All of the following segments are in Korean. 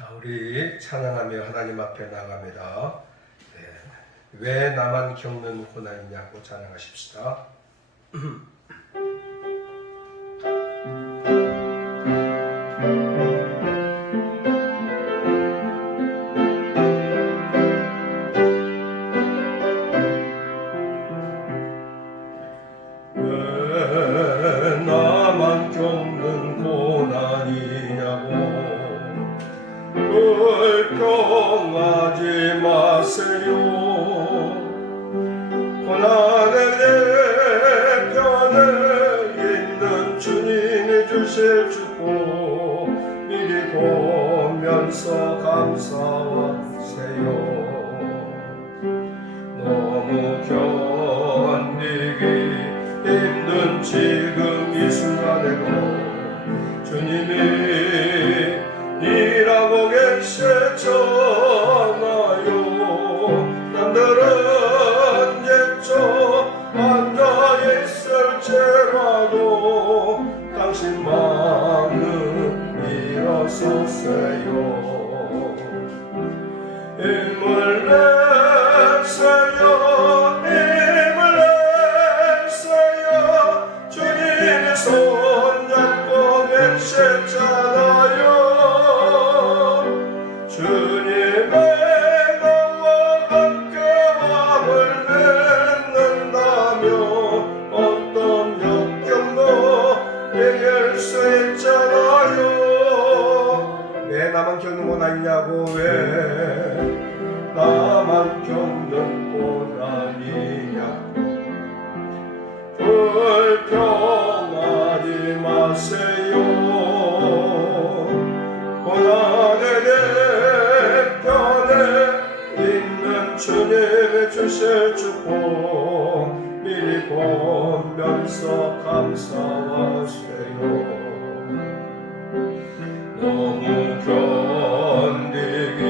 자, 우리 찬양하며 하나님 앞에 나갑니다. 네. 왜 나만 겪는 고난이냐고 찬양하십시다. 왜 나만 겪는 고난이냐고 불평하지 마세요. 고난의 내 편에 있는 주님이 주실 축복 미리 보면서 감사하세요. 너무 견디기 힘든 지금 이 순간에도 주님이 일하고 계시잖아요. 남들은 예쳐 앉아있을지라도 당신만은 일어서세요. 힘을 내세요. 힘을 내세요. 주님이 손잡고 계시잖아요. 주님의 나와 함께 마음을 맺는다며 어떤 역경도 이길 수 있잖아요. 왜 나만 겪는 고난이냐고. 왜 나만 겪는 고난이냐. 불평하지 마세요. 고난의 내 편에 있는 주님이 주실 축복 미리 보면서 감사하세요. 너무 견디기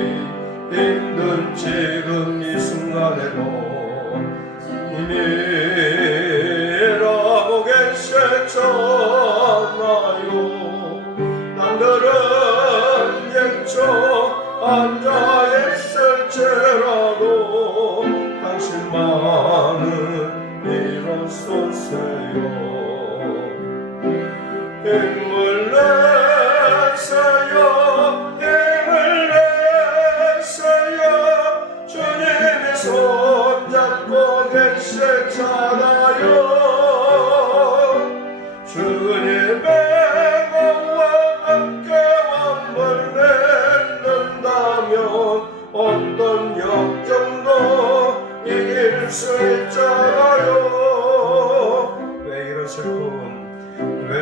힘든 지금 이 순간에도 이미 일하고 계시잖아요. 남들은 예쳐 앉아있을지라도 당신만은 일어서세요. 힘을 내세요. 힘을 내세요. 주님이 손잡고 계시잖아요. 주님의 나와 함께 마음을 맺는다면 어떤 역경도 이길 수 있잖아요. 왜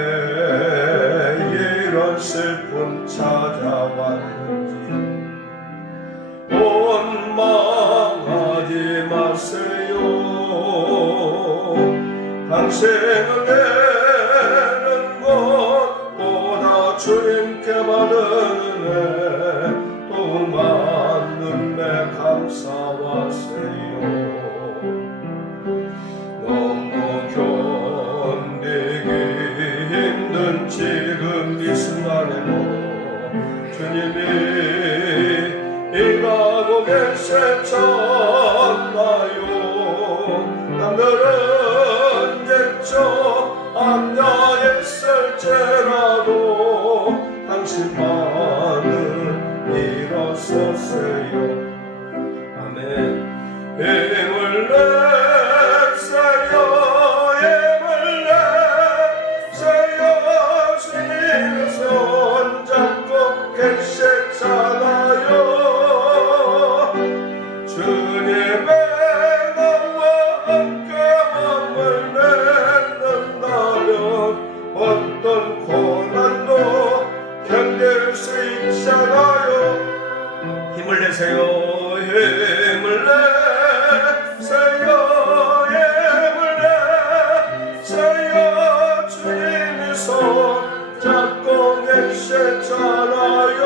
이런 슬픔 찾아왔는지 원망하지 마세요. 당신을 내는 것보다 주님께 받은 은혜 또 많은 내 감사하세요. 너무 견디기 힘든 지금 이 순간에도 주님이 일하고 계시잖아요. 남들은 예쳐 앉아있을지라도 당신만은 일어서세요. 아멘. 힘을 내세요. 힘을 내세요. 주님이 손잡고 계시잖아요. 주님의 나와 함께 마음을 맺는다면 어떤 고난도 견딜 수 있잖아요. 힘을 내세요. 힘을 내세요. 힘을 내세요. 주님이 손잡고 계시잖아요.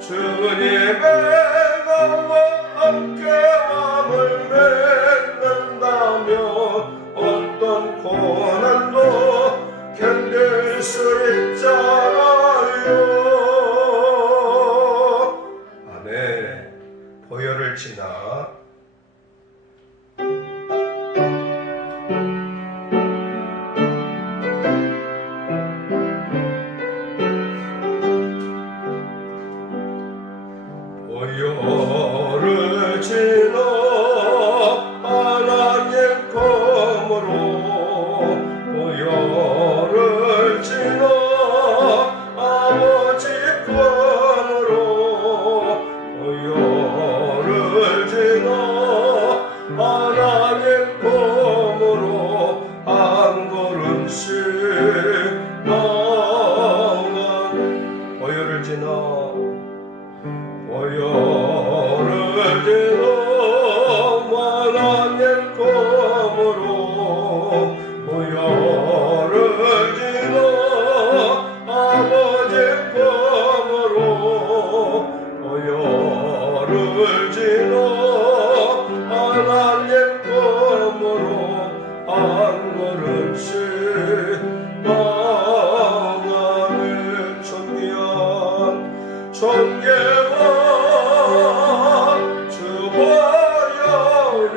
주님의 나와 함께 마음을 맺는다면 어떤 고난도 견딜 수 있잖아요. 보혈을 지나 보혈을 지나 만한 검으로 보혈을 지나 아버지 검으로 보혈을 지나 하나님 검으로 한 걸음씩 나가는 존귀와 주 보혈이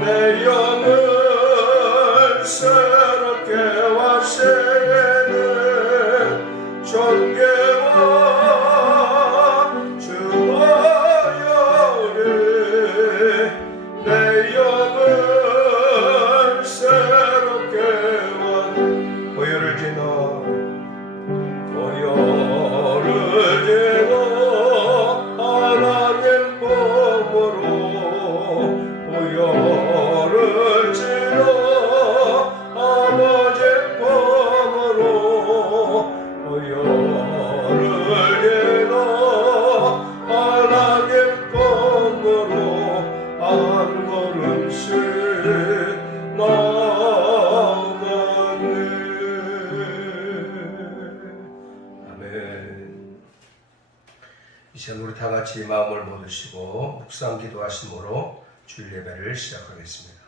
내 영을 새롭게 하시는 존귀와 주 보혈이 내 영을 새롭게 하는 보혈을 지나 보혈을 지나 하나님 검으로 보혈을 지나 아버지 검으로 보혈을 지나 하나님 검으로 한 걸음씩 나가네. 아멘. 이 시간 우리 다 같이 마음을 모으시고 묵상 기도하심으로 주일 예배를 시작하겠습니다.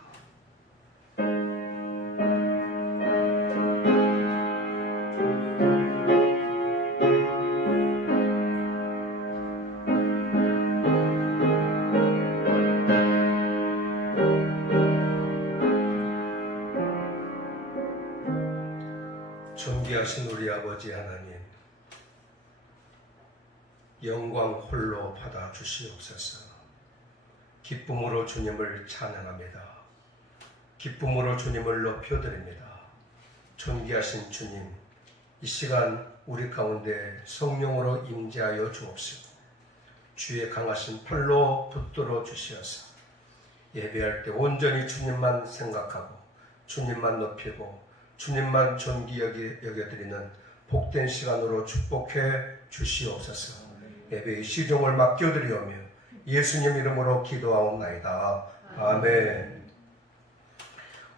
존귀하신 우리 아버지 하나님, 영광 홀로 받아 주시옵소서. 기쁨으로 주님을 찬양합니다. 기쁨으로 주님을 높여드립니다. 존귀하신 주님, 이 시간 우리 가운데 성령으로 임재하여 주옵시고 주의 강하신 팔로 붙들어 주시어서 예배할 때 온전히 주님만 생각하고 주님만 높이고 주님만 존귀 여겨드리는 복된 시간으로 축복해 주시옵소서. 예배의 시종을 맡겨드리오며 예수님 이름으로 기도하옵나이다. 아멘.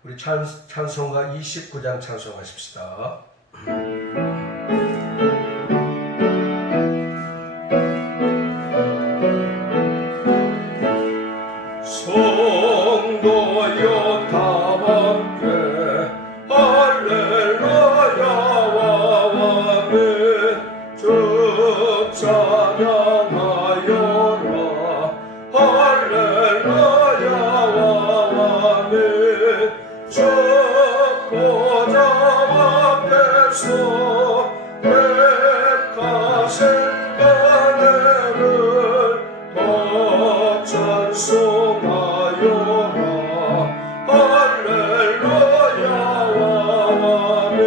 우리 찬송가 29장 찬송하십시다. 성도여 다 함께 할렐루야와 아멘. 주 찬양하여라. 할렐루야와 아멘. 주 보좌 앞에서 택하신 은혜를 더 찬송하여라. 할렐루야와 아멘.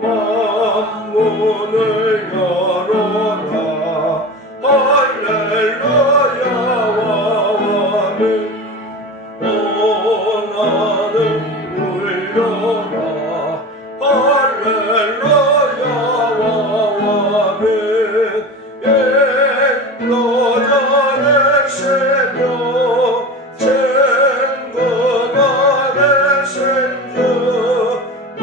만문을 열어라. 할렐루야와 아멘. 원하는 울려라. 할렐루야와 아멘. 옛노자 되시며 생금 안에 생겨 그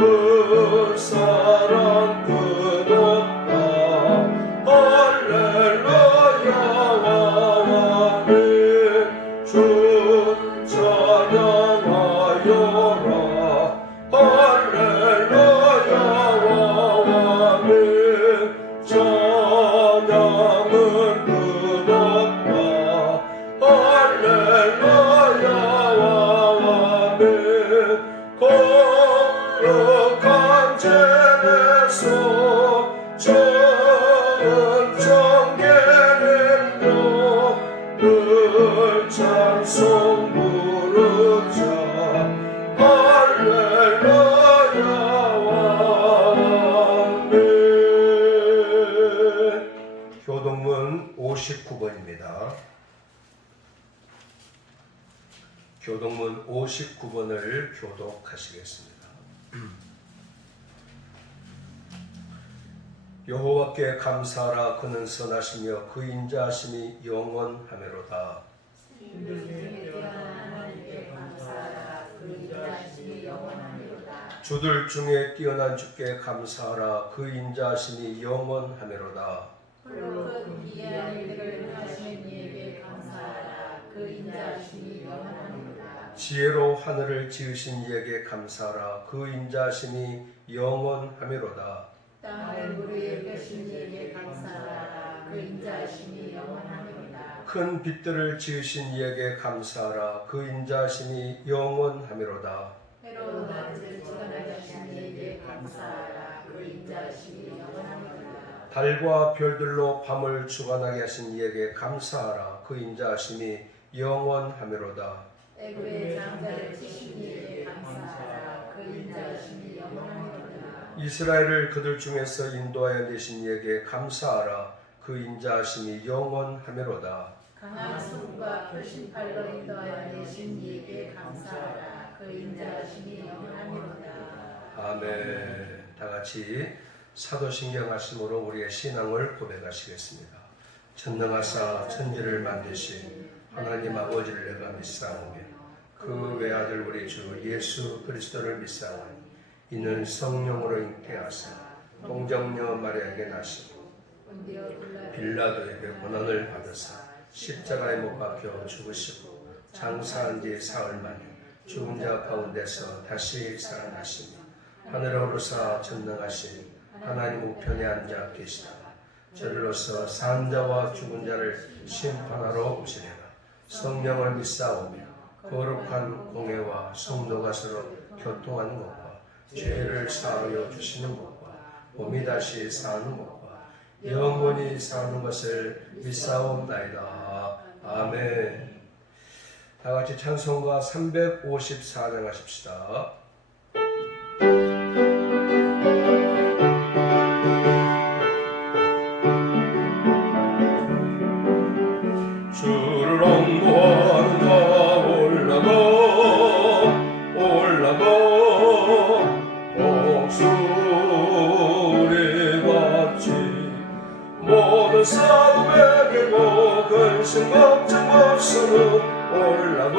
사랑 끊었다. 할렐루야와 아멘. 주 찬양하여라. 할렐루야와 아멘. 찬양은 끊었다. 할렐루야와 아멘. 거룩한 제에서 좋은 청계님도 늘 찬송 부르자. 할렐루야와 아멘. 교동문 59번입니다. 교동문 59번을 교독하시겠습니다. 여호와께 감사하라. 그는 선하시며 그 인자하심이 영원하매로다. 주들 중에 뛰어난 주께 감사하라. 그 인자하심이 영원하매로다. 그 기이한 일들을 하시는 이에게 감사하라. 그 인자하심이 영원하니라. 지혜로 하늘을 지으신 이에게 감사하라. 그 인자하심이 영원하매로다. 땅을 우리의 펴신 이에게 감사하라. 그 인자하심이 영원하니라. 큰 빛들을 지으신 이에게 감사하라. 그 인자하심이 영원하매로다. 해로운 낮을 주관하게 하신 이에게 감사하라. 그 인자하심이 영원하니라. 달과 별들로 밤을 주관하게 하신 이에게 감사하라. 그 인자하심이 영원하매로다. 애굽의 장자를 치신 이에게 감사하라. 그 인자하심이 영원하니라. 이스라엘을 그들 중에서 인도하여 내신 이에게 감사하라. 그 인자하심이 영원하매로다. 강한 손과 펴신 팔로 인도하여 내신 이에게 감사하라. 그 인자하심이 영원하니라. 아멘. 다 같이 사도신경 말씀으로 우리의 신앙을 고백하시겠습니다. 전능하사 천지를 만드신 하나님 아버지를 내가 믿사오며 그 외아들 우리 주 예수 그리스도를 믿사오니 이는 성령으로 잉태하사 동정녀 마리아에게 나시고 빌라도에게 고난을 받으사 십자가에 못 박혀 죽으시고 장사한 지 사흘 만에 죽은 자 가운데서 다시 살아나시니 하늘에 오르사 전능하신 하나님 우편에 앉아 계시다가 저리로서 산 자와 죽은 자를 심판하러 오시리라. 성령을 믿사오며 거룩한 공회와 성도가 서로 교통하는 것과 죄를 사하여 주시는 것과 몸이 다시 사는 것과 영원히 사는 것을 믿사옵나이다. 아멘. 다 같이 찬송가 354장 하십시다. 주를 옹호하는 자 올라가 목소리같이 모든 싸움에 빌고 근심 걱정 없어도 올라가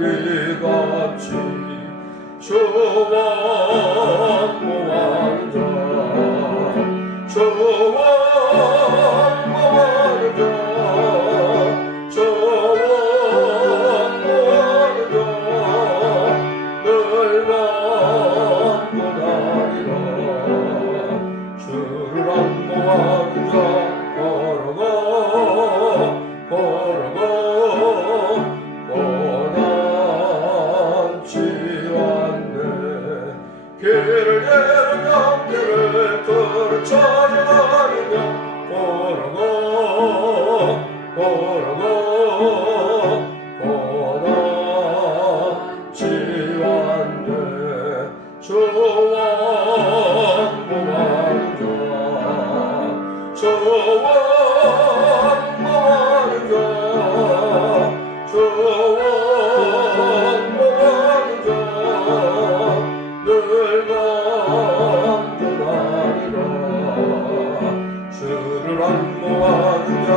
목소리같이 주와 모아는 자 주와 모아는 자 주와 모아는 자 늘 만고다니라. 주를 안 모아는 자 걸어가 고난치 않네. 길을 잃은 영들을 그를 찾아다니며 걸어가 고난치 않네. 주와 모아는 자 주와 모아는 자 주와 모아는 자 늘 간절하리라. 주를 안 모아는 자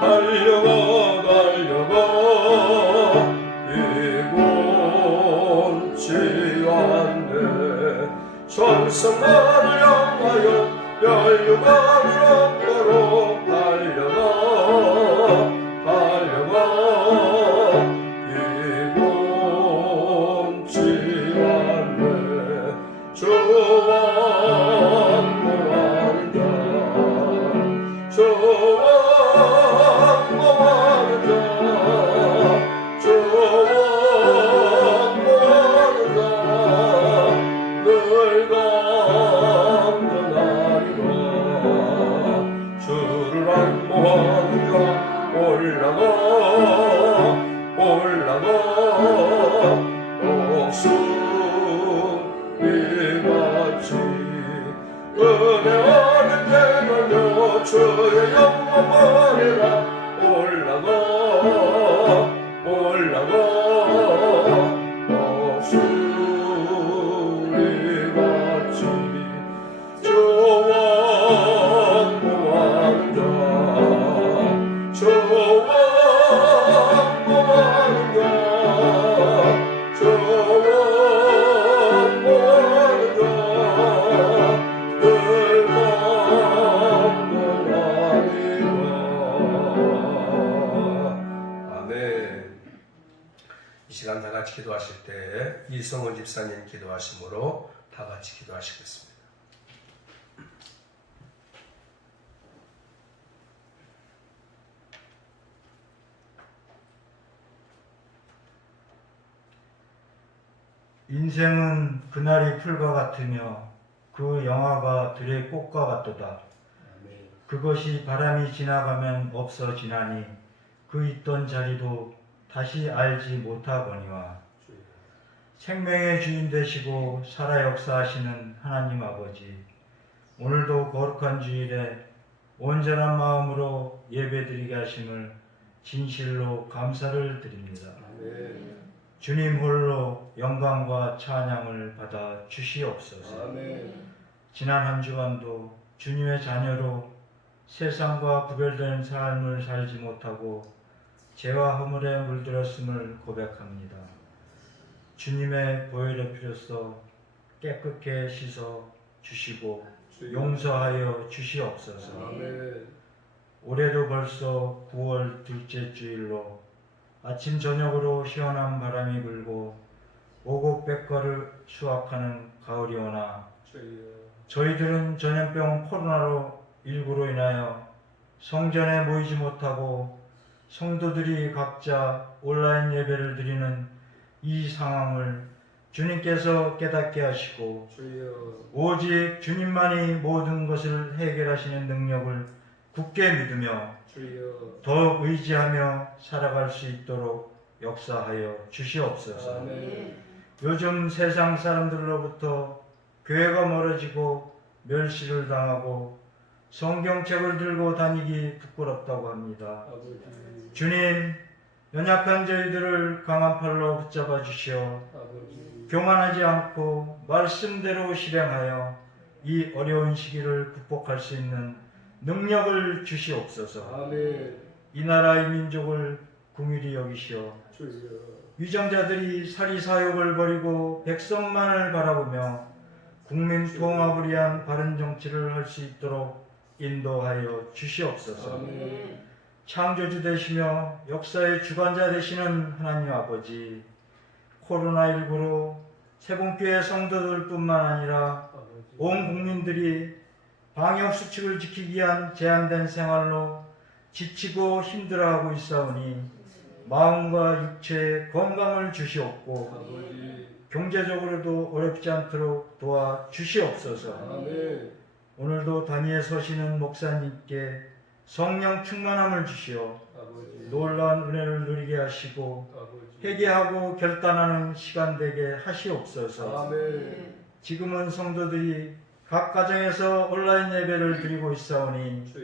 달려가 비곤치 않네. 천성만을 향하여 연류관을 얻도록 달려가 비곤치 않네. 주와 모아는 자 주와 모아는 자 주와 모아는 자 늘 감전하리라. 주를 안 모아는 자 올라가 목소리같이 은혜와는 대걸려 주의 영광 버리라. 올라가 시간 다 같이 기도하실 때 이성훈 집사님 기도하심으로 다 같이 기도하시겠습니다. 인생은 그날이 풀과 같으며 그 영화가 들의 꽃과 같도다. 그것이 바람이 지나가면 없어지나니 그 있던 자리도 다시 알지 못하거니와. 생명의 주인 되시고 살아 역사하시는 하나님 아버지, 오늘도 거룩한 주일에 온전한 마음으로 예배드리게 하심을 진실로 감사를 드립니다. 주님 홀로 영광과 찬양을 받아 주시옵소서. 지난 한 주간도 주님의 자녀로 세상과 구별된 삶을 살지 못하고 죄와 허물에 물들었음을 고백합니다. 주님의 보혈의 피로써 깨끗게 씻어 주시고 용서하여 주시옵소서. 올해도 벌써 9월 둘째 주일로 아침 저녁으로 시원한 바람이 불고 오곡백과를 수확하는 가을이 오나 저희들은 전염병 코로나19로 인하여 성전에 모이지 못하고 성도들이 각자 온라인 예배를 드리는 이 상황을 주님께서 깨닫게 하시고 오직 주님만이 모든 것을 해결하시는 능력을 굳게 믿으며 더욱 의지하며 살아갈 수 있도록 역사하여 주시옵소서. 요즘 세상 사람들로부터 교회가 멀어지고 멸시를 당하고 성경책을 들고 다니기 부끄럽다고 합니다. 주님, 연약한 저희들을 강한 팔로 붙잡아 주시어 교만하지 않고 말씀대로 실행하여 이 어려운 시기를 극복할 수 있는 능력을 주시옵소서. 이 나라의 민족을 긍휼히 여기시어 위정자들이 사리사욕을 버리고 백성만을 바라보며 국민 통합을 위한 바른 정치를 할 수 있도록 인도하여 주시옵소서. 창조주 되시며 역사의 주관자 되시는 하나님 아버지, 코로나19로 세봉교회 성도들뿐만 아니라 온 국민들이 방역수칙을 지키기 위한 제한된 생활로 지치고 힘들어하고 있사오니 마음과 육체의 건강을 주시옵고 경제적으로도 어렵지 않도록 도와 주시옵소서. 오늘도 단위에 서시는 목사님께 성령 충만함을 주시어 놀라운 은혜를 누리게 하시고 회개하고 결단하는 시간 되게 하시옵소서. 지금은 성도들이 각 가정에서 온라인 예배를 드리고 있사오니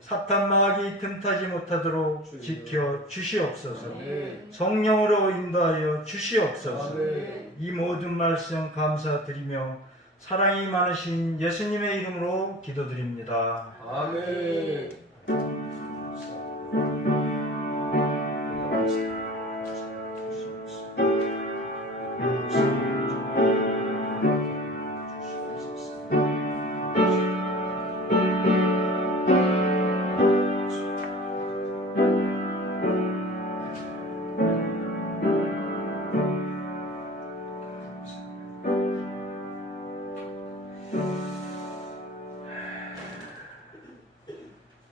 사탄 마귀 틈타지 못하도록 지켜 주시옵소서. 성령으로 인도하여 주시옵소서. 이 모든 말씀 감사드리며 사랑이 많으신 예수님의 이름으로 기도드립니다. 아멘.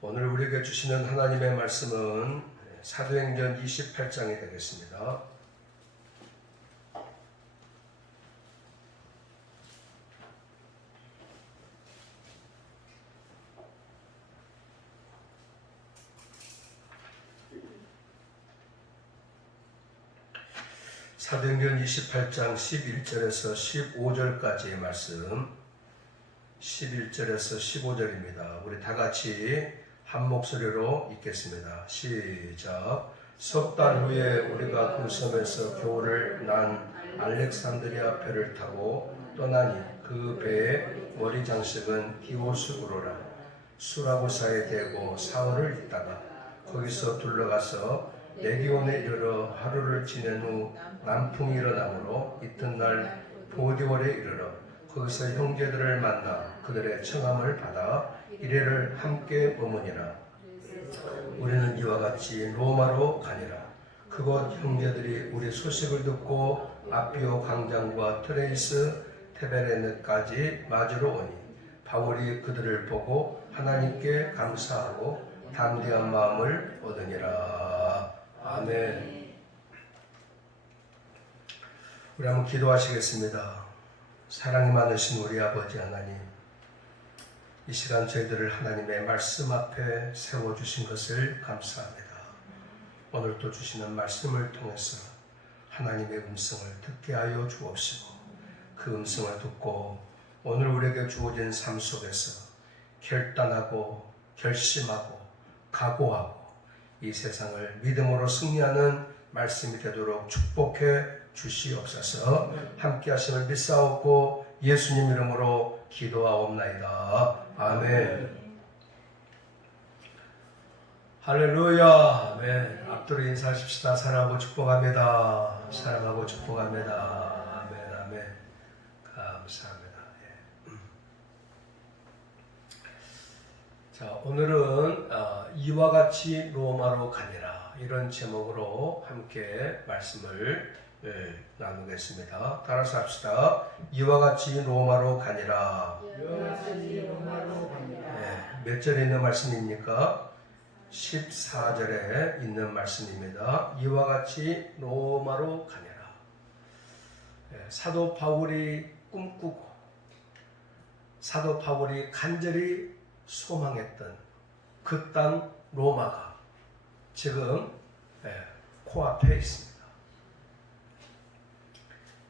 오늘 우리에게 주시는 하나님의 말씀은 사도행전 28장이 되겠습니다. 사도행전 28장 11절에서 15절까지의 말씀, 11절에서 15절입니다. 우리 다 같이 한 목소리로 읽겠습니다. 시작. 석 달 후에 우리가 그 섬에서 겨울을 난 알렉산드리아 배를 타고 떠나니 그 배의 머리 장식은 디오스구로라. 수라고사에 대고 사흘을 있다가 거기서 둘러가서 레기온에 이르러 하루를 지낸 후 남풍이 일어나므로 이튿날 보디월에 이르러 거기서 형제들을 만나 그들의 청함을 받아 이래를 함께 머무니라. 우리는 이와 같이 로마로 가니라. 그곳 형제들이 우리 소식을 듣고 아피오 광장과 트레이스 테베레느까지 맞으러 오니 바울이 그들을 보고 하나님께 감사하고 담대한 마음을 얻으니라. 아멘. 우리 한번 기도하시겠습니다. 사랑이 많으신 우리 아버지 하나님, 이 시간 저희들을 하나님의 말씀 앞에 세워주신 것을 감사합니다. 오늘도 주시는 말씀을 통해서 하나님의 음성을 듣게 하여 주옵시고, 그 음성을 듣고 오늘 우리에게 주어진 삶 속에서 결단하고 결심하고 각오하고 이 세상을 믿음으로 승리하는 말씀이 되도록 축복해 주시옵소서. 함께 하심을 믿사옵고 예수님 이름으로 기도하옵나이다. 아멘. 할렐루야. 아멘. 앞뒤로 인사하십시다. 사랑하고 축복합니다. 사랑하고 축복합니다. 아멘. 아멘. 감사합니다. 예. 자, 오늘은 이와 같이 로마로 가니라, 이런 제목으로 함께 말씀을 나누겠습니다. 따라서 합시다. 이와 같이 로마로 가니라. 몇 절에 있는 말씀입니까? 14절에 있는 말씀입니다. 이와 같이 로마로 가니라. 사도 바울이 꿈꾸고 사도 바울이 간절히 소망했던 그 땅 로마가 지금 코앞에 있습니다.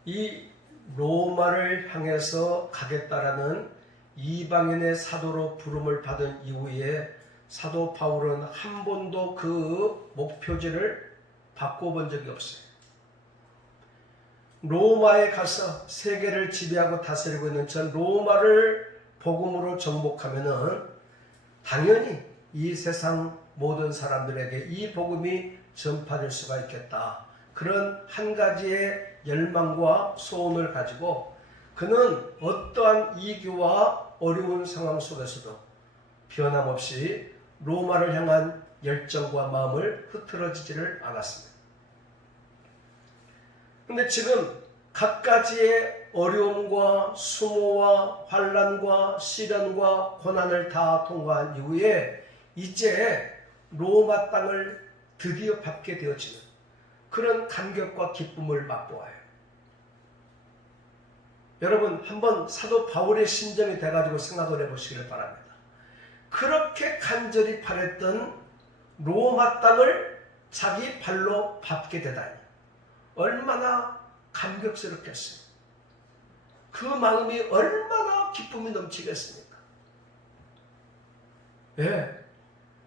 이 로마를 향해서 가겠다라는 이방인의 사도로 부름을 받은 이후에 사도 바울은 한 번도 그 목표지를 바꿔본 적이 없어요. 로마에 가서 세계를 지배하고 다스리고 있는 전 로마를 복음으로 정복하면은 당연히 이 세상 모든 사람들에게 이 복음이 전파될 수가 있겠다. 그런 한 가지의 열망과 소원을 가지고 그는 어떠한 이교와 어려운 상황 속에서도 변함없이 로마를 향한 열정과 마음을 흐트러지지를 않았습니다. 그런데 지금 갖가지의 어려움과 수모와 환난과 시련과 고난을 다 통과한 이후에 이제 로마 땅을 드디어 받게 되어지는 그런 감격과 기쁨을 맛보아요. 여러분, 한번 사도 바울의 심정이 돼가지고 생각을 해보시기를 바랍니다. 그렇게 간절히 바랬던 로마 땅을 자기 발로 밟게 되다니 얼마나 감격스럽겠어요. 그 마음이 얼마나 기쁨이 넘치겠습니까? 예.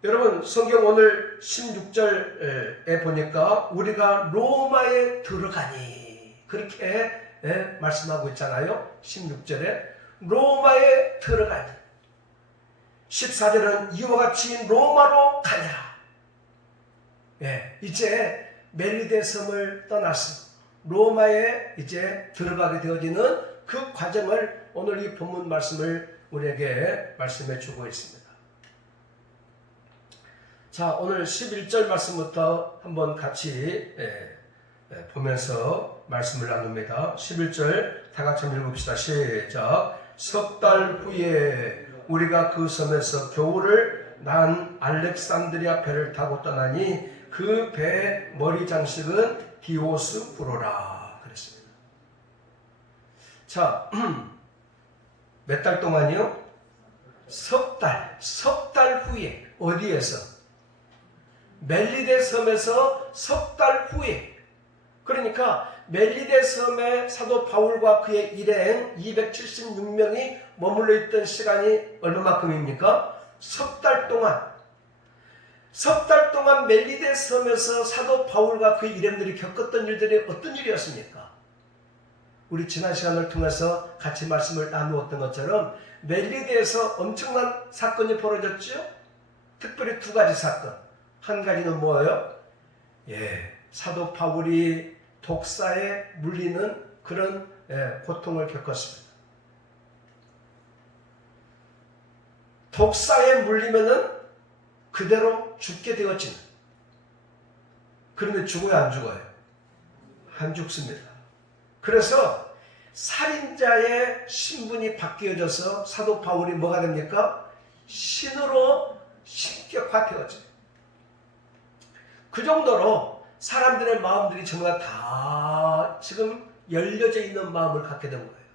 여러분, 성경 오늘 16절에 보니까 우리가 로마에 들어가니 그렇게 말씀하고 있잖아요. 16절에 로마에 들어가니, 14절은 이와 같이 로마로 가냐. 예, 이제 멜리데 섬을 떠나서 로마에 이제 들어가게 되어지는 그 과정을 오늘 이 본문 말씀을 우리에게 말씀해 주고 있습니다. 자, 오늘 11절 말씀부터 한번 같이 보면서 말씀을 나눕니다. 11절 다 같이 한번 읽읍시다. 시작. 석 달 후에 우리가 그 섬에서 겨울을 난 알렉산드리아 배를 타고 떠나니 그 배 머리 장식은 디오스 브로라 그랬습니다. 자, 몇 달 동안이요? 석 달 후에 어디에서? 멜리데 섬에서 석 달 후에. 그러니까 멜리데 섬에 사도 바울과 그의 일행 276명이 머물러 있던 시간이 얼마만큼입니까? 석 달 동안. 석 달 동안 멜리데 섬에서 사도 바울과 그 일행들이 겪었던 일들이 어떤 일이었습니까? 우리 지난 시간을 통해서 같이 말씀을 나누었던 것처럼 멜리데에서 엄청난 사건이 벌어졌죠? 특별히 두 가지 사건. 한 가지는 뭐예요? 사도 바울이 독사에 물리는 그런 고통을 겪었습니다. 독사에 물리면은 그대로 죽게 되어지는. 그런데 죽어요, 안 죽어요? 안 죽습니다. 그래서 살인자의 신분이 바뀌어져서 사도 바울이 뭐가 됩니까? 신으로 신격화되어져요. 그 정도로 사람들의 마음들이 정말 다 지금 열려져 있는 마음을 갖게 된 거예요.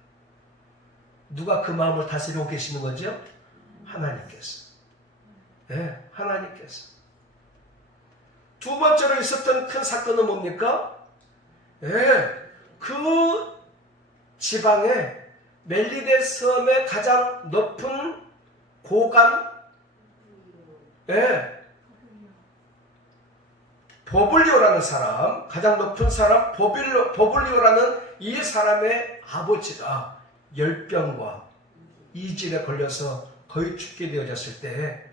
누가 그 마음을 다스리고 계시는 거죠? 하나님께서. 네, 하나님께서. 두 번째로 있었던 큰 사건은 뭡니까? 그 지방에 멜리데 섬의 가장 높은 고관, 버블리오라는 사람, 가장 높은 사람 버블리오라는 이 사람의 아버지가 열병과 이질에 걸려서 거의 죽게 되어졌을 때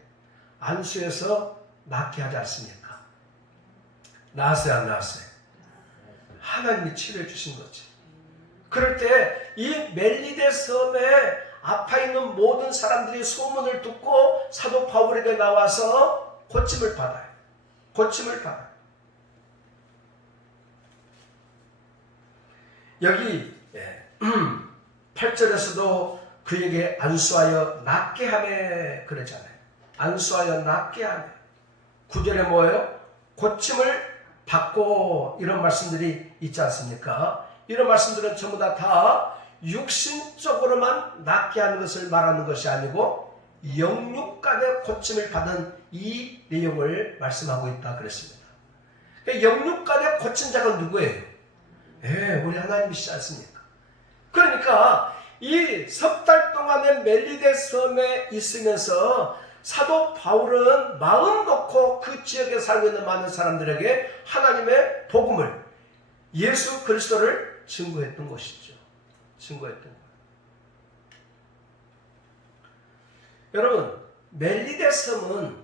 안수에서 낫게 하지 않습니까? 나았어요, 안 나았어요? 하나님이 치료해 주신 거지. 그럴 때 이 멜리데 섬에 아파 있는 모든 사람들이 소문을 듣고 사도 바울에게 나와서 고침을 받아요. 고침을 받아요. 여기 8절에서도 그에게 안수하여 낫게 하네 그러잖아요. 안수하여 낫게 하네. 9절에 뭐예요? 고침을 받고 이런 말씀들이 있지 않습니까? 이런 말씀들은 전부 다 육신적으로만 낫게 하는 것을 말하는 것이 아니고 영육간의 고침을 받은 이 내용을 말씀하고 있다 그랬습니다. 영육간의 고친 자가 누구예요? 우리 하나님이시지 않습니까? 그러니까 이 석 달 동안의 멜리데 섬에 있으면서 사도 바울은 마음 놓고 그 지역에 살고 있는 많은 사람들에게 하나님의 복음을, 예수 그리스도를 증거했던 것이죠. 증거했던 거예요. 여러분, 멜리데 섬은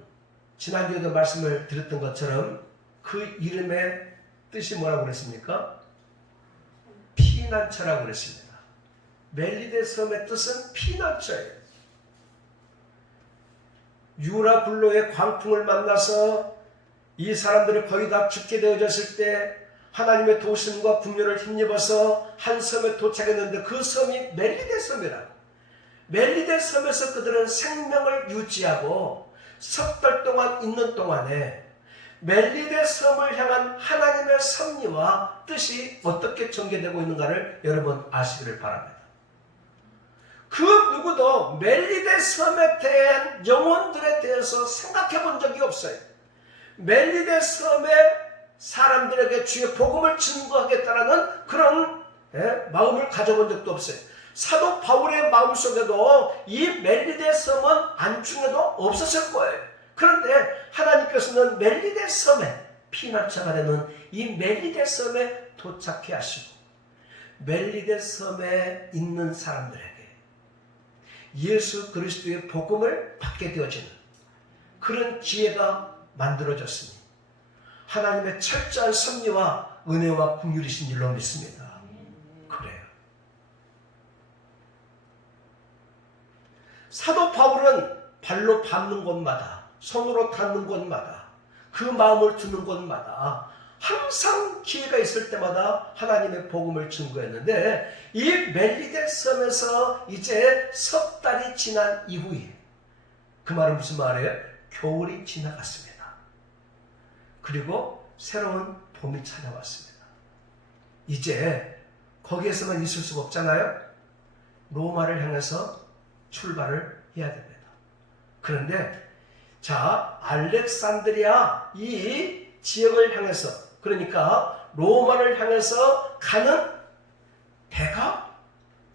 지난주에도 말씀을 드렸던 것처럼 그 이름의 뜻이 뭐라고 그랬습니까? 피난처라고 그랬습니다. 멜리데 섬의 뜻은 피난처예요. 유라굴로의 광풍을 만나서 이 사람들이 거의 다 죽게 되어졌을 때 하나님의 도심과 국료를 힘입어서 한 섬에 도착했는데 그 섬이 멜리데 섬이라고. 멜리데 섬에서 그들은 생명을 유지하고 석 달 동안 있는 동안에 멜리데 섬을 향한 하나님의 섭리와 뜻이 어떻게 전개되고 있는가를 여러분 아시기를 바랍니다. 그 누구도 멜리데 섬에 대한 영혼들에 대해서 생각해 본 적이 없어요. 멜리데 섬의 사람들에게 주의 복음을 증거하겠다는 그런 마음을 가져본 적도 없어요. 사도 바울의 마음속에도 이 멜리데 섬은 안중에도 없었을 거예요. 그런데 하나님께서는 멜리데 섬에 피난처가 되는 이 멜리데 섬에 도착해 하시고 멜리데 섬에 있는 사람들에게 예수 그리스도의 복음을 받게 되어지는 그런 기회가 만들어졌으니 하나님의 철저한 섭리와 은혜와 긍휼이신 줄로 믿습니다. 그래요. 사도 바울은 발로 밟는 곳마다, 손으로 닿는 곳마다, 그 마음을 두는 곳마다 항상 기회가 있을 때마다 하나님의 복음을 증거했는데 이 멜리데 섬에서 이제 석 달이 지난 이후에 그 말은 무슨 말이에요? 겨울이 지나갔습니다. 그리고 새로운 봄이 찾아왔습니다. 이제 거기에서만 있을 수가 없잖아요. 로마를 향해서 출발을 해야 됩니다. 그런데 자, 알렉산드리아 이 지역을 향해서, 그러니까 로마를 향해서 가는 배가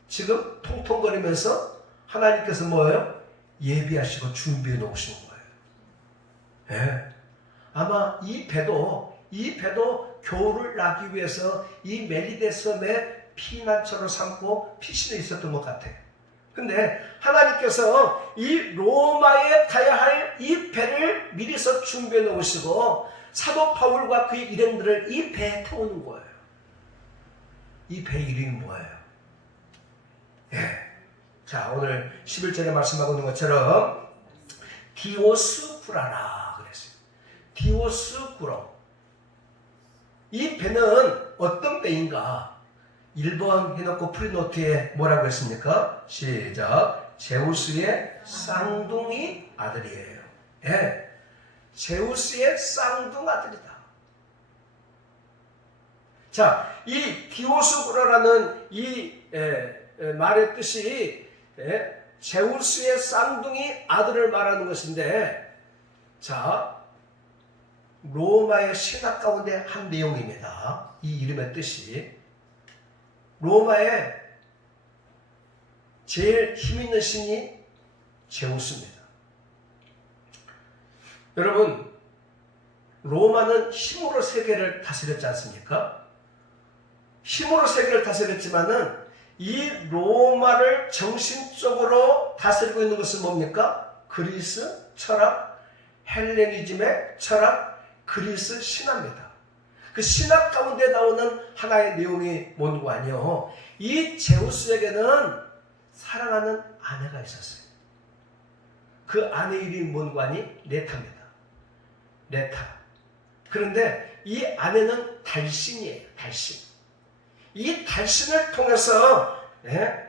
지금 통통거리면서 하나님께서 뭐예요? 예비하시고 준비해 놓으신 거예요. 아마 이 배도 겨울을 나기 위해서 이 멜리데 섬에 피난처로 삼고 피신해 있었던 것 같아요. 근데 하나님께서 이 로마에 가야 할 이 배를 미리서 준비해 놓으시고 사도 바울과 그의 일행들을 이 배에 태우는 거예요. 이 배 이름이 뭐예요? 자, 오늘 11절에 말씀하고 있는 것처럼 디오스쿠라라 그랬어요. 디오스쿠로. 이 배는 어떤 배인가? 1번 해놓고 프리노트에 뭐라고 했습니까? 시작. 제우스의 쌍둥이 아들이에요. 예, 제우스의 쌍둥 아들이다. 자, 이 디오스쿠라라는 이 말의 뜻이 제우스의 쌍둥이 아들을 말하는 것인데, 자, 로마의 신학 가운데 한 내용입니다. 이 이름의 뜻이 로마의 제일 힘 있는 신이 제우스입니다. 여러분, 로마는 힘으로 세계를 다스렸지 않습니까? 힘으로 세계를 다스렸지만은 이 로마를 정신적으로 다스리고 있는 것은 뭡니까? 그리스 철학, 헬레니즘의 철학, 그리스 신화입니다. 그 신학 가운데 나오는 하나의 내용이 뭔고 아니요? 이 제우스에게는 사랑하는 아내가 있었어요. 그 아내 이름이 뭔고 아니? 레타입니다. 레타. 그런데 이 아내는 달신이에요. 달신. 이 달신을 통해서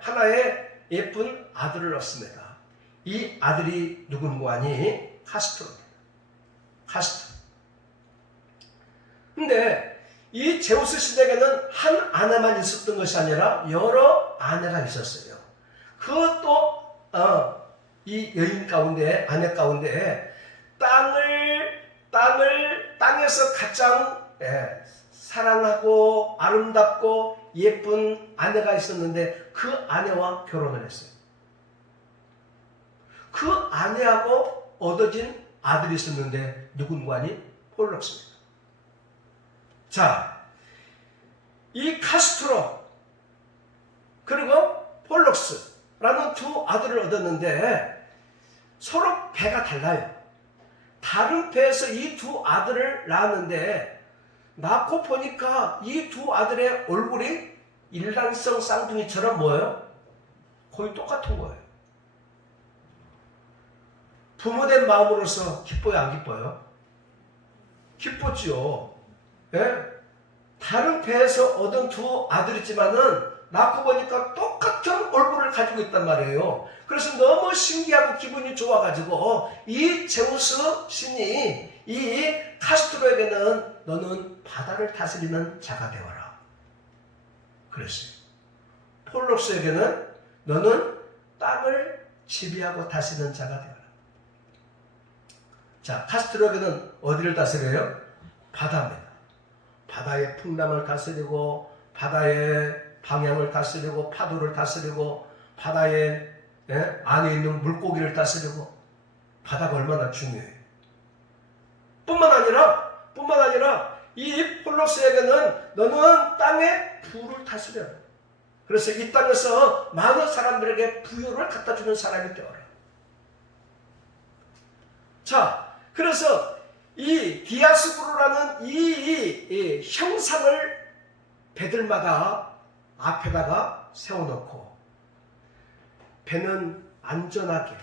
하나의 예쁜 아들을 얻습니다. 이 아들이 누군고 하니? 카스트로입니다. 카스트로. 근데 이 제우스 시대에는 한 아내만 있었던 것이 아니라 여러 아내가 있었어요. 그것도 이 여인 가운데, 아내 가운데 땅에서 가장 사랑하고 아름답고 예쁜 아내가 있었는데 그 아내와 결혼을 했어요. 그 아내하고 얻어진 아들이 있었는데 누군가 하니? 폴럭스입니다. 자, 이 카스트로 그리고 폴럭스라는 두 아들을 얻었는데 서로 배가 달라요. 다른 배에서 이 두 아들을 낳았는데 낳고 보니까 이 두 아들의 얼굴이 일란성 쌍둥이처럼 뭐예요? 거의 똑같은 거예요. 부모된 마음으로서 기뻐요, 안 기뻐요? 기뻤죠. 예? 다른 배에서 얻은 두 아들이지만은 낳고 보니까 똑같은 얼굴을 가지고 있단 말이에요. 그래서 너무 신기하고 기분이 좋아가지고 이 제우스 신이 이 카스트로에게는 너는 바다를 다스리는 자가 되어라 그랬어요. 폴록스에게는 너는 땅을 지배하고 다스리는 자가 되어라. 자, 카스트로에게는 어디를 다스려요? 바다입니다. 바다의 풍랑을 다스리고 바다의 방향을 다스리고 파도를 다스리고 바다의 안에 있는 물고기를 다스리고 바다가 얼마나 중요해요. 뿐만 아니라 이 폴록스에게는 너는 땅의 부를 다스려라. 그래서 이 땅에서 많은 사람들에게 부여를 갖다 주는 사람이 되어라. 자, 그래서 이 디아스부르라는 이 형상을 배들마다 앞에다가 세워놓고 배는 안전하게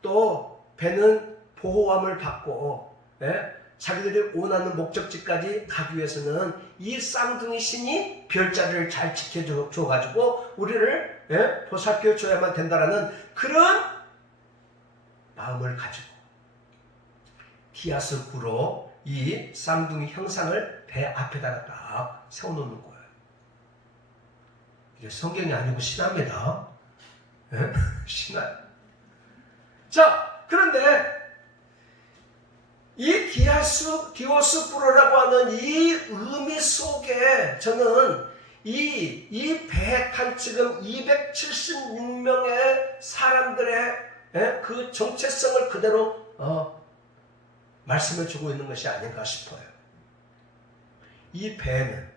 또 배는 보호함을 받고 자기들이 원하는 목적지까지 가기 위해서는 이 쌍둥이 신이 별자리를 잘 지켜줘가지고 우리를 보살펴줘야만 된다라는 그런 마음을 가지고 디아스부르로 이 쌍둥이 형상을 배 앞에다가 딱 세워놓는 거예요. 이게 성경이 아니고 신화입니다. 신화. 자, 그런데 이 디오스쿠로라고 하는 이 의미 속에 저는 이 배에 탄 지금 276명의 사람들의 그 정체성을 그대로 말씀을 주고 있는 것이 아닌가 싶어요. 이 배는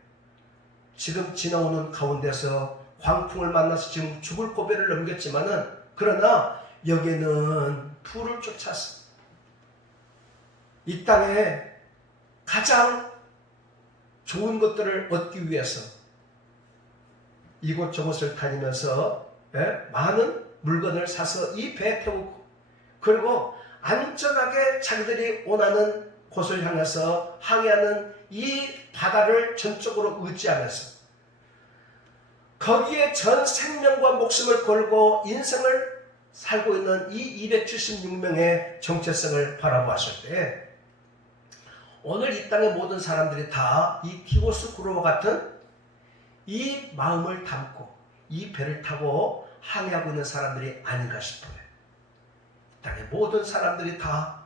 지금 지나오는 가운데서 광풍을 만나서 지금 죽을 고비를 넘겼지만은 그러나 여기에는 풀을 쫓았어. 이 땅에 가장 좋은 것들을 얻기 위해서 이곳저곳을 다니면서 많은 물건을 사서 이 배에 태우고 그리고 안전하게 자기들이 원하는 곳을 향해서 항해하는 이 바다를 전적으로 의지하면서 거기에 전 생명과 목숨을 걸고 인생을 살고 있는 이 276명의 정체성을 바라보았을 때 오늘 이 땅의 모든 사람들이 다 이 디오스 구로와 같은 이 마음을 담고 이 배를 타고 항해하고 있는 사람들이 아닌가 싶어요. 이 땅의 모든 사람들이 다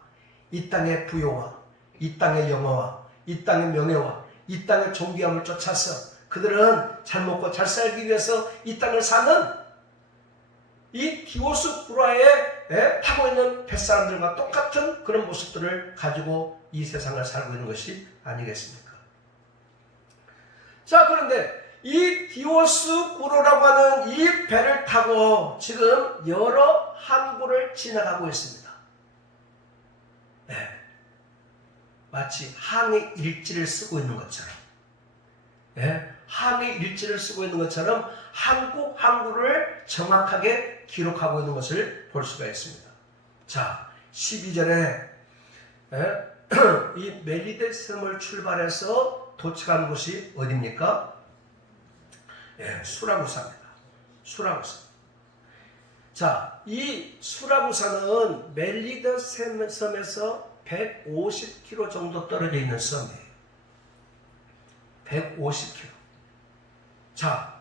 이 땅의 부요와 이 땅의 영화와 이 땅의 명예와 이 땅의 존귀함을 쫓아서 그들은 잘 먹고 잘 살기 위해서 이 땅을 사는 이 디오스 구라에 타고 있는 뱃사람들과 똑같은 그런 모습들을 가지고 이 세상을 살고 있는 것이 아니겠습니까? 자, 그런데 이 디오스 구로라고 하는 이 배를 타고 지금 여러 항구를 지나가고 있습니다. 네. 마치 항해 일지를 쓰고 있는 것처럼, 네. 항해 일지를 쓰고 있는 것처럼 항구를 정확하게 기록하고 있는 것을 볼 수가 있습니다. 자, 12절에 이 멜리데 섬을 출발해서 도착한 곳이 어디입니까? 수라구사입니다. 수라구사. 자, 이 수라구사는 멜리데 섬에서 150km 정도 떨어져 있는 섬이에요. 150km. 자,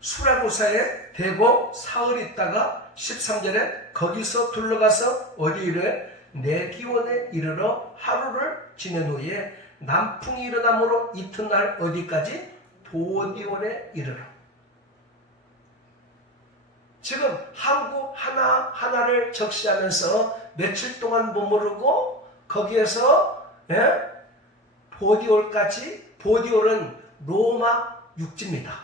수라구사에 대고 사흘 있다가 13절에 거기서 둘러가서 어디 이르러 네기온에 이르러 하루를 지낸 후에 남풍이 일어나므로 이튿날 어디까지? 보디온에 이르러. 지금 항구 하나하나를 적시하면서 며칠 동안 머무르고 거기에서 보디올까지. 보디올은 로마 육지입니다.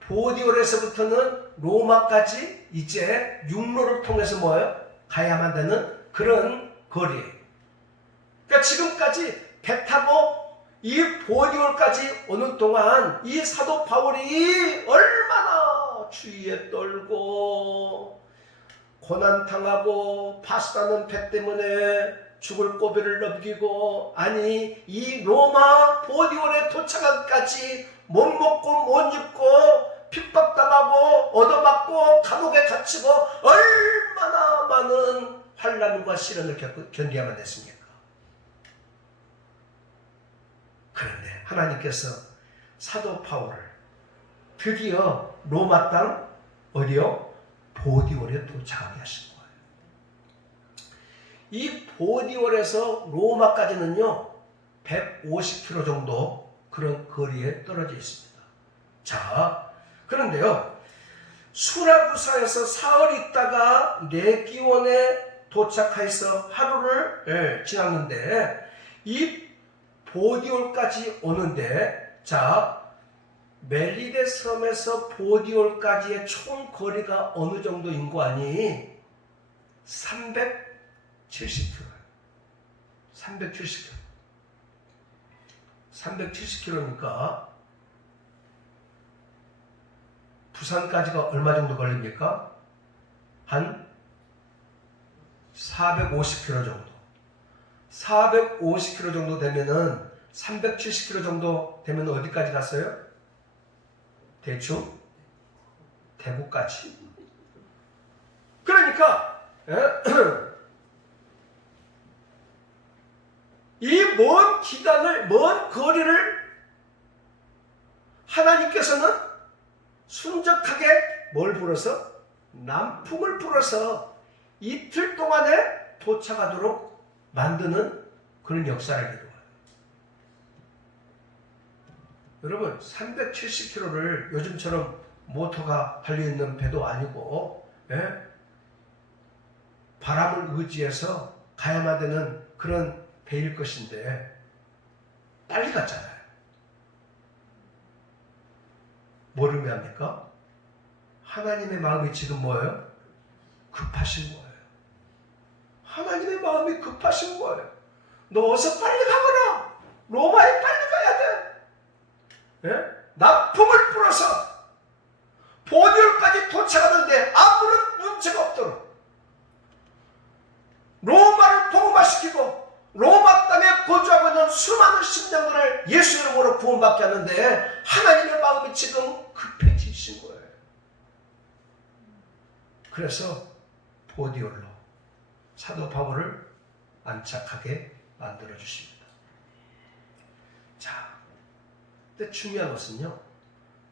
보디올에서부터는 로마까지 이제 육로를 통해서 뭐예요? 가야만 되는 그런 거리예요. 그러니까 지금까지 배 타고 이 보디올까지 오는 동안 이 사도 바울이 얼마나 주위에 떨고 고난당하고 파수라는 배 때문에 죽을 고비를 넘기고, 아니 이 로마 보디올에 도착하기까지 못 먹고 못 입고 핍박당하고 얻어맞고 감옥에 갇히고 얼마나 많은 환난과 시련을 견뎌야만 했습니까? 그런데 하나님께서 사도 바울을 드디어 로마 땅 어디요? 보디올에 도착하게 하신 거예요. 이 보디올에서 로마까지는요 150km 정도 그런 거리에 떨어져 있습니다. 자, 그런데요 수라구사에서 사흘 있다가 네기온에 도착해서 하루를 지났는데 이 보디올까지 오는데, 자, 멜리데 섬에서 보디올까지의 총 거리가 어느 정도인 거 아니? 370km. 370km. 370km니까 부산까지가 얼마 정도 걸립니까? 한 450km 정도. 450km 정도 되면은 370km 정도 되면 어디까지 갔어요? 대충 대구까지. 그러니까 이 먼 기간을, 먼 거리를 하나님께서는 순적하게 뭘 불어서? 남풍을 불어서 이틀 동안에 도착하도록 만드는 그런 역사를 이루어요. 여러분 370km를 요즘처럼 모터가 달려있는 배도 아니고 바람을 의지해서 가야만 되는 그런 배일 것인데 빨리 갔잖아요. 뭘 의미합니까? 하나님의 마음이 지금 뭐예요? 급하신 거예요. 하나님의 마음이 급하신 거예요. 너 어서 빨리 가거라. 로마에 빨리 가야 돼. 남풍을 불어서 보디올까지 도착하는데 아무런 문제가 없도록 로마를 복음화시키고 로마 땅에 거주하고 있는 수많은 심령들을 예수 이름으로 구원받게 하는데 하나님의 마음이 지금 급해지신 거예요. 그래서 보디올로 사도 바울을 안착하게 만들어 주십니다. 자, 근데 중요한 것은요,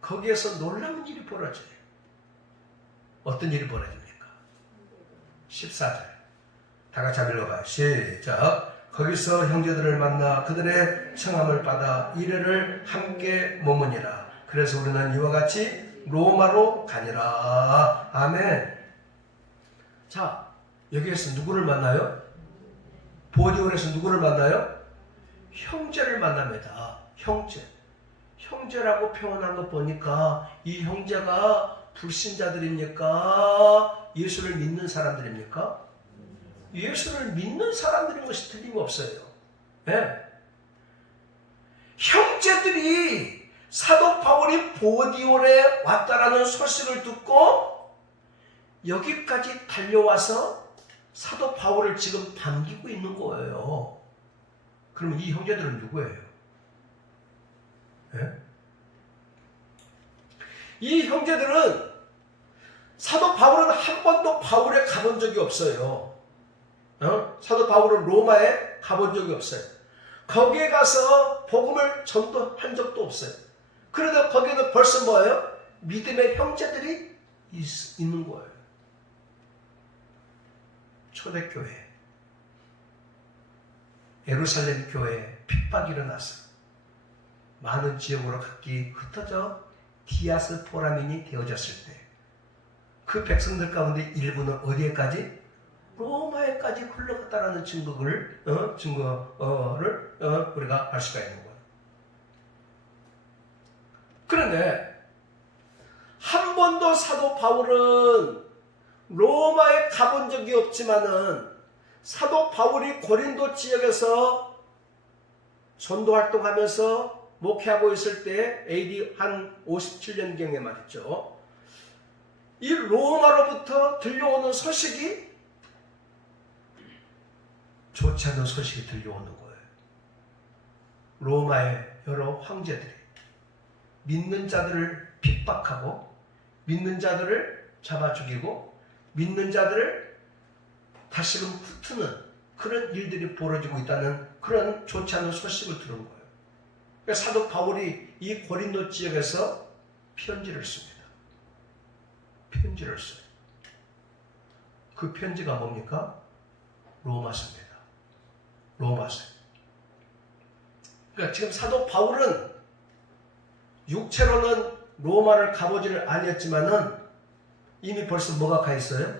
거기에서 놀라운 일이 벌어져요. 어떤 일이 벌어집니까? 14절. 다 같이 한번 읽어봐요. 시작. 거기서 형제들을 만나 그들의 청함을 받아 이래를 함께 머무니라. 그래서 우리는 이와 같이 로마로 가니라. 아멘. 자, 여기에서 누구를 만나요? 보디올에서 누구를 만나요? 형제를 만납니다. 형제. 형제라고 표현한 거 보니까 이 형제가 불신자들입니까? 예수를 믿는 사람들입니까? 예수를 믿는 사람들인 것이 틀림없어요. 네. 형제들이 사도 바울이 보디올에 왔다라는 소식을 듣고 여기까지 달려와서 사도 바울을 지금 반기고 있는 거예요. 그러면 이 형제들은 누구예요? 네? 이 형제들은 사도 바울은 한 번도 바울에 가본 적이 없어요. 사도 바울은 로마에 가본 적이 없어요. 거기에 가서 복음을 전도한 적도 없어요. 그런데 거기는 벌써 뭐예요? 믿음의 형제들이 있는 거예요. 초대교회, 예루살렘 교회에 핍박이 일어났어요. 많은 지역으로 각기 흩어져 디아스포라민이 되어졌을 때 그 백성들 가운데 일부는 어디에까지? 로마에까지 흘러갔다라는 증거를 우리가 알 수가 있는 거예요. 그런데 한 번도 사도 바울은 로마에 가본 적이 없지만은 사도 바울이 고린도 지역에서 전도 활동하면서 목회하고 있을 때 AD 한 57년경에 말이죠. 이 로마로부터 들려오는 소식이 좋지 않은 소식이 들려오는 거예요. 로마의 여러 황제들이 믿는 자들을 핍박하고 믿는 자들을 잡아 죽이고 믿는 자들을 다시금 흩트는 그런 일들이 벌어지고 있다는 그런 좋지 않은 소식을 들은 거예요. 그래서 사도 바울이 이 고린도 지역에서 편지를 씁니다. 편지를 써요. 그 편지가 뭡니까? 로마서입니다. 로마서. 그러니까 지금 사도 바울은 육체로는 로마를 가보지를 아니었지만은 이미 벌써 뭐가 가 있어요?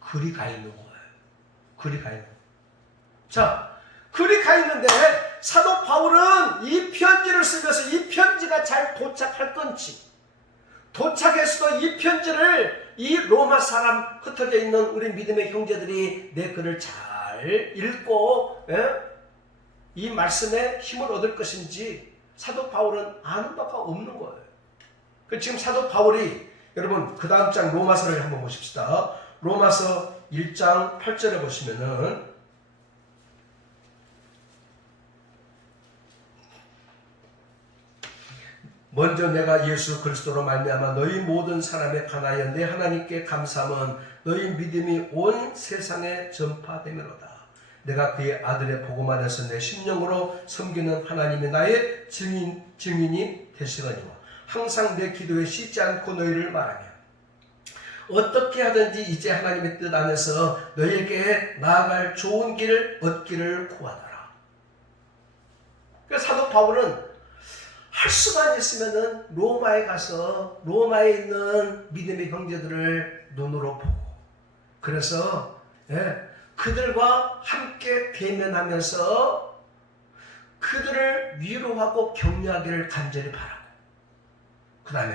글이 가 있는 거예요. 글이 가 있는 거예요. 자, 글이 가 있는데 사도 바울은 이 편지를 쓰면서 이 편지가 잘 도착할 건지 도착했어도 이 편지를 이 로마 사람 흩어져 있는 우리 믿음의 형제들이 내 글을 잘 읽고 이 말씀에 힘을 얻을 것인지 사도 바울은 아는 바가 없는 거예요. 지금 사도 바울이 여러분 그 다음 장 로마서를 한번 보십시다. 로마서 1장 8절에 보시면은 먼저 내가 예수 그리스도로 말미암아 너희 모든 사람에 관하여 내 하나님께 감사함은 너희 믿음이 온 세상에 전파되므로다. 내가 그의 아들의 복음 안에서 내 심령으로 섬기는 하나님이 나의 증인이 되시거니와 항상 내 기도에 쉬지 않고 너희를 말하며 어떻게 하든지 이제 하나님의 뜻 안에서 너희에게 나아갈 좋은 길을 얻기를 구하노라. 그래서 사도 바울은 할 수만 있으면은 로마에 가서 로마에 있는 믿음의 형제들을 눈으로 보고 그래서 그들과 함께 대면하면서 그들을 위로하고 격려하기를 간절히 바라고 그 다음에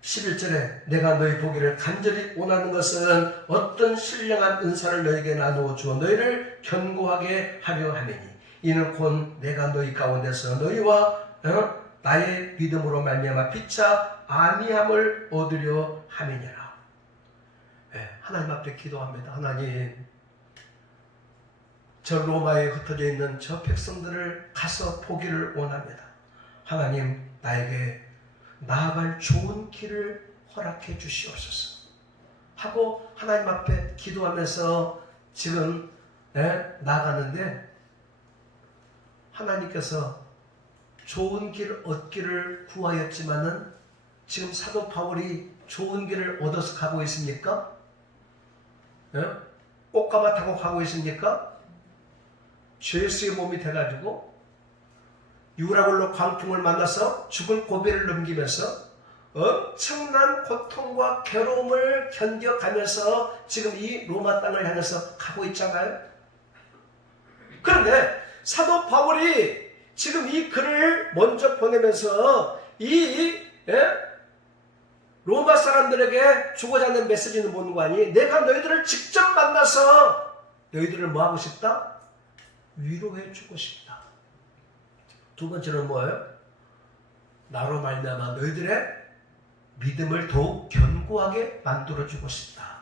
11절에 내가 너희 보기를 간절히 원하는 것은 어떤 신령한 은사를 너희에게 나누어 주어 너희를 견고하게 하려 함이니 이는 곧 내가 너희 가운데서 너희와 나의 믿음으로 말미암아 피차 안위함을 얻으려 함이니라. 하나님 앞에 기도합니다. 하나님, 저 로마에 흩어져 있는 저 백성들을 가서 보기를 원합니다. 하나님, 나에게 나아갈 좋은 길을 허락해 주시옵소서 하고 하나님 앞에 기도하면서 지금 나가는데, 하나님께서 좋은 길 얻기를 구하였지만은 지금 사도 바울이 좋은 길을 얻어서 가고 있습니까? 꽃가마 타고 가고 있습니까? 죄수의 몸이 돼가지고 유라굴로 광풍을 만나서 죽을 고비를 넘기면서 엄청난 고통과 괴로움을 견뎌가면서 지금 이 로마 땅을 향해서 가고 있잖아요. 그런데 사도 바울이 지금 이 글을 먼저 보내면서 로마 사람들에게 주고자 하는 메시지는 뭔 거 아니? 내가 너희들을 직접 만나서 너희들을 뭐 하고 싶다? 위로해 주고 싶다. 두 번째는 뭐예요? 나로 말미암아 너희들의 믿음을 더욱 견고하게 만들어 주고 싶다.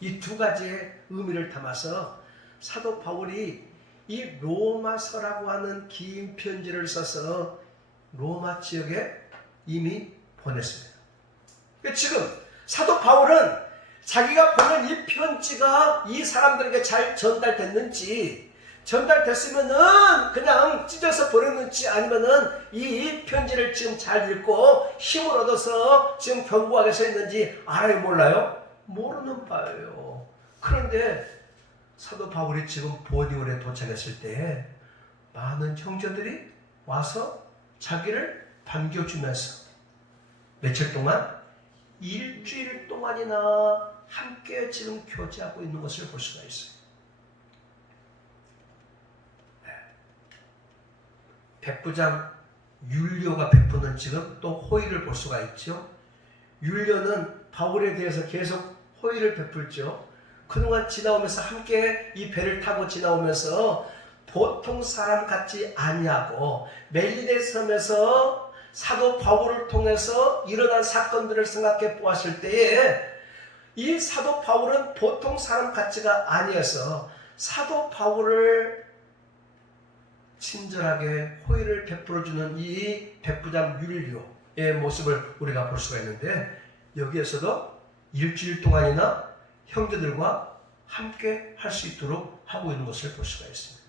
이 두 가지의 의미를 담아서 사도 바울이 이 로마서라고 하는 긴 편지를 써서 로마 지역에 이미 보냈습니다. 지금 사도 바울은 자기가 보낸 이 편지가 이 사람들에게 잘 전달됐는지, 전달됐으면은 그냥 찢어서 보냈는지, 아니면은 이 편지를 지금 잘 읽고 힘을 얻어서 지금 견고하게 써 있는지 알아요, 몰라요? 모르는 바예요. 그런데 사도 바울이 지금 보디올에 도착했을 때 많은 형제들이 와서 자기를 반겨주면서 며칠 동안, 일주일 동안이나 함께 지금 교제하고 있는 것을 볼 수가 있어요. 백부장 율리오가 베푸는 지금 또 호의를 볼 수가 있죠. 율리오는 바울에 대해서 계속 호의를 베풀죠. 그동안 지나오면서 함께 이 배를 타고 지나오면서 보통 사람 같지 아니하고 멜리네 섬에서 사도 바울을 통해서 일어난 사건들을 생각해 보았을 때에 이 사도 바울은 보통 사람 같지가 아니어서 사도 바울을 친절하게 호의를 베풀어주는 이 백부장 율리오의 모습을 우리가 볼 수가 있는데, 여기에서도 일주일 동안이나 형제들과 함께 할 수 있도록 하고 있는 것을 볼 수가 있습니다.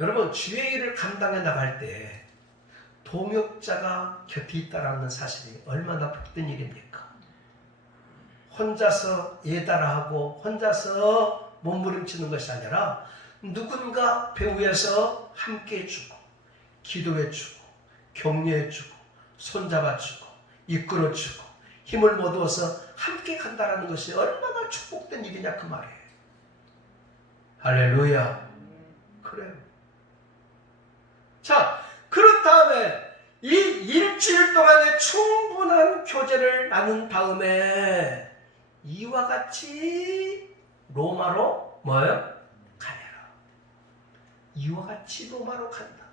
여러분, 주의 일을 감당해 나갈 때 동역자가 곁에 있다는 사실이 얼마나 복된 일입니까? 혼자서 예달아하고 혼자서 몸부림치는 것이 아니라 누군가 배후에서 함께 해주고 기도해주고 격려해주고 손잡아주고 이끌어주고 힘을 모두어서 함께 간다는 것이 얼마나 축복된 일이냐 그 말이에요. 할렐루야. 그래요. 자, 그런 다음에 이 일주일 동안의 충분한 교제를 나눈 다음에 이와 같이 로마로 뭐예요? 가내라. 이와 같이 로마로 간다.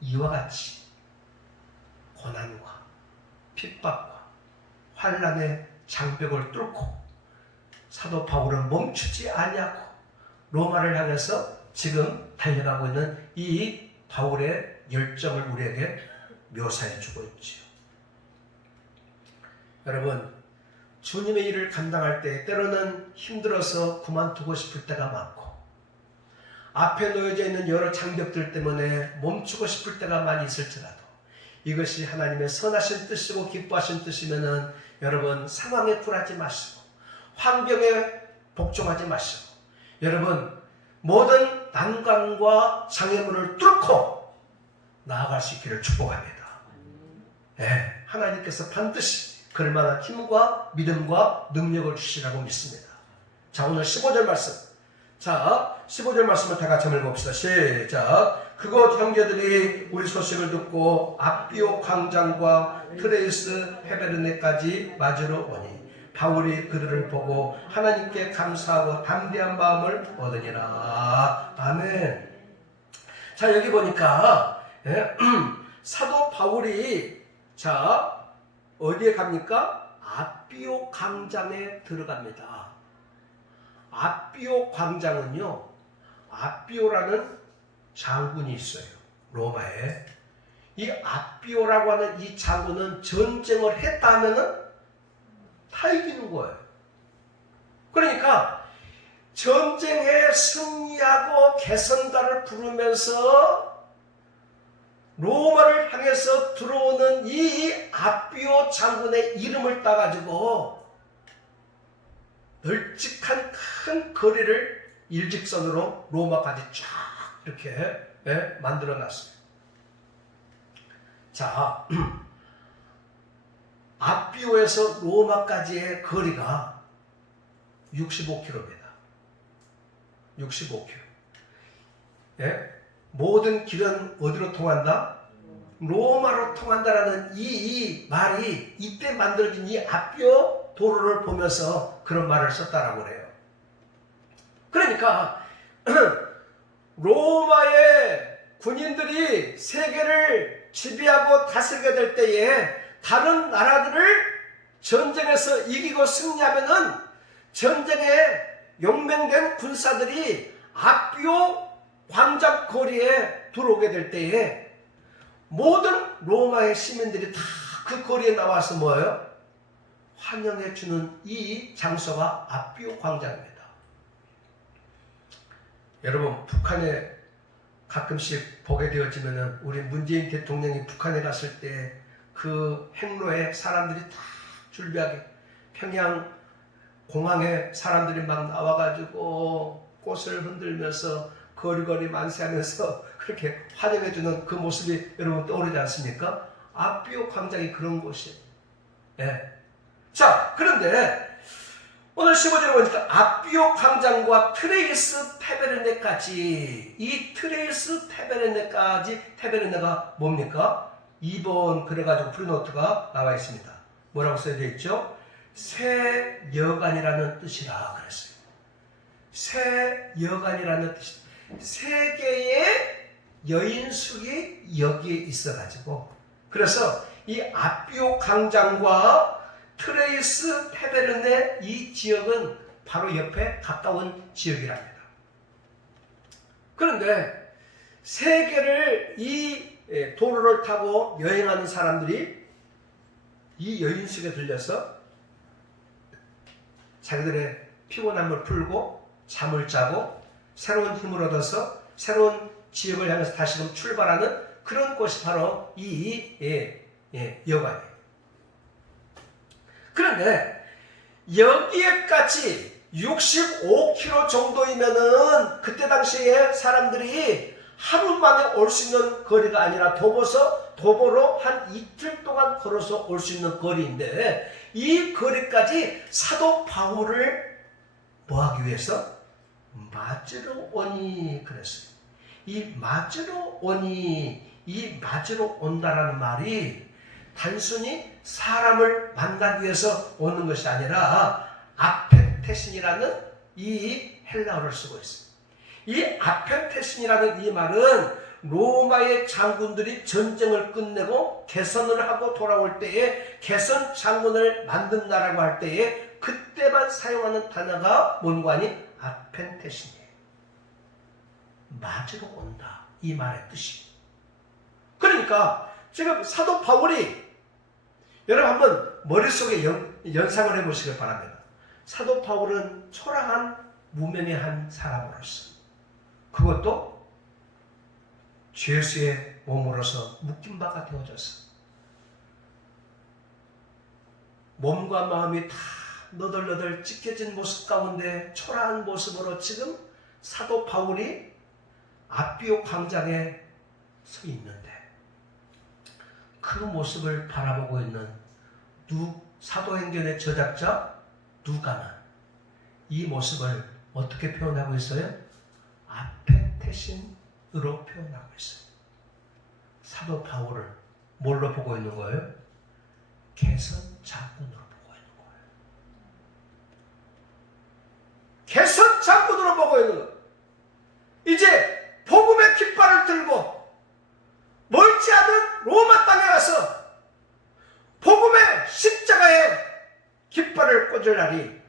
이와 같이 고난과 핍박과 환난의 장벽을 뚫고 사도 바울은 멈추지 아니하고 로마를 향해서 지금 달려가고 있는 이 바울의 열정을 우리에게 묘사해 주고 있죠. 여러분, 주님의 일을 감당할 때 때로는 힘들어서 그만두고 싶을 때가 많고 앞에 놓여져 있는 여러 장벽들 때문에 멈추고 싶을 때가 많이 있을지라도 이것이 하나님의 선하신 뜻이고 기뻐하신 뜻이면은 여러분 상황에 굴하지 마시고 환경에 복종하지 마시고 여러분 모든 난관과 장애물을 뚫고 나아갈 수 있기를 축복합니다. 네, 하나님께서 반드시 그럴 만한 힘과 믿음과 능력을 주시라고 믿습니다. 자, 오늘 15절 말씀. 자, 15절 말씀을 다 같이 한번 읽어봅시다. 시작. 그곳 형제들이 우리 소식을 듣고 앞비오 광장과 트레이스 헤베르네까지 맞으러 오니 바울이 그들을 보고 하나님께 감사하고 담대한 마음을 얻으니라. 아멘. 자, 여기 보니까 사도 바울이 어디에 갑니까? 앞비오 광장에 들어갑니다. 아비오 광장은요, 아비오라는 장군이 있어요. 로마에. 이 아비오라고 하는 이 장군은 전쟁을 했다 하면은 다 이기는 거예요. 그러니까 전쟁에 승리하고 개선가를 부르면서 로마를 향해서 들어오는 이 아비오 장군의 이름을 따가지고 널찍한 큰 거리를 일직선으로 로마까지 쫙 이렇게 만들어 놨어요. 자, 아비오에서 로마까지의 거리가 65km입니다. 65km. 예? 모든 길은 어디로 통한다? 로마로 통한다라는 이 말이 이때 만들어진 이 아비오 도로를 보면서 그런 말을 썼다라고 그래요. 그러니까 로마의 군인들이 세계를 지배하고 다스리게 될 때에 다른 나라들을 전쟁에서 이기고 승리하면은 전쟁에 용맹된 군사들이 아비오 광장 거리에 들어오게 될 때에 모든 로마의 시민들이 다 그 거리에 나와서 뭐예요? 환영해 주는 이 장소가 아비오 광장입니다. 여러분, 북한에 가끔씩 보게 되어지면은 우리 문재인 대통령이 북한에 갔을 때 그 행로에 사람들이 다 줄비하게 평양 공항에 사람들이 막 나와가지고 꽃을 흔들면서 거리거리 만세하면서 그렇게 환영해주는 그 모습이 여러분 떠오르지 않습니까? 아비오 광장이 그런 곳이에요. 예. 자, 그런데 오늘 15절에 보니까 아비오 광장과 트레이스 테베르네까지, 이 트레이스 테베르네가 뭡니까? 2번 그래가지고 프리노트가 나와 있습니다. 뭐라고 써져 있죠? 새 여관이라는 뜻이라 그랬어요. 새 여관이라는 뜻이, 세 개의 여인숙이 여기에 있어가지고, 그래서 이 아비오 광장과 트레이스 테베르네 이 지역은 바로 옆에 가까운 지역이랍니다. 그런데 세계를 이 도로를 타고 여행하는 사람들이 이 여인숙에 들려서 자기들의 피곤함을 풀고 잠을 자고 새로운 힘을 얻어서 새로운 지역을 향해서 다시금 출발하는 그런 곳이 바로 이 여관이에요. 그런데 여기에까지 65km 정도이면은 그때 당시에 사람들이 하루 만에 올 수 있는 거리가 아니라 도보로 한 이틀 동안 걸어서 올 수 있는 거리인데, 이 거리까지 사도 바울을 뭐하기 위해서? 맞으러 오니 그랬어요. 이 맞으러 오니, 이 맞으러 온다라는 말이 단순히 사람을 만나기 위해서 오는 것이 아니라 아펜테신이라는 이 헬라어를 쓰고 있어요. 이 아펜테신이라는 이 말은 로마의 장군들이 전쟁을 끝내고 개선을 하고 돌아올 때에 개선 장군을 만든다라고 할 때에 그때만 사용하는 단어가 뭔가 하니 아펜테신이에요. 맞으러 온다, 이 말의 뜻이. 그러니까 지금 사도 바울이, 여러분 한번 머릿속에 연상을 해보시길 바랍니다. 사도 바울은 초라한 무명의 한 사람으로서, 그것도 죄수의 몸으로서 묶인 바가 되어져서 몸과 마음이 다 너덜너덜 찢겨진 모습 가운데 초라한 모습으로 지금 사도 바울이 아비오 광장에 서 있는데, 그 모습을 바라보고 있는 사도행전의 저작자 누가는 이 모습을 어떻게 표현하고 있어요? 아펜테신으로 표현하고 있어요. 사도 바울을 뭘로 보고 있는 거예요? 개선 장군으로 보고 있는 거예요. 개선 장군으로 보고 있는 거예요. 이제 복음의 깃발을 들고 멀지 않은 로마 땅에 가서 복음의 십자가에 깃발을 꽂을 날이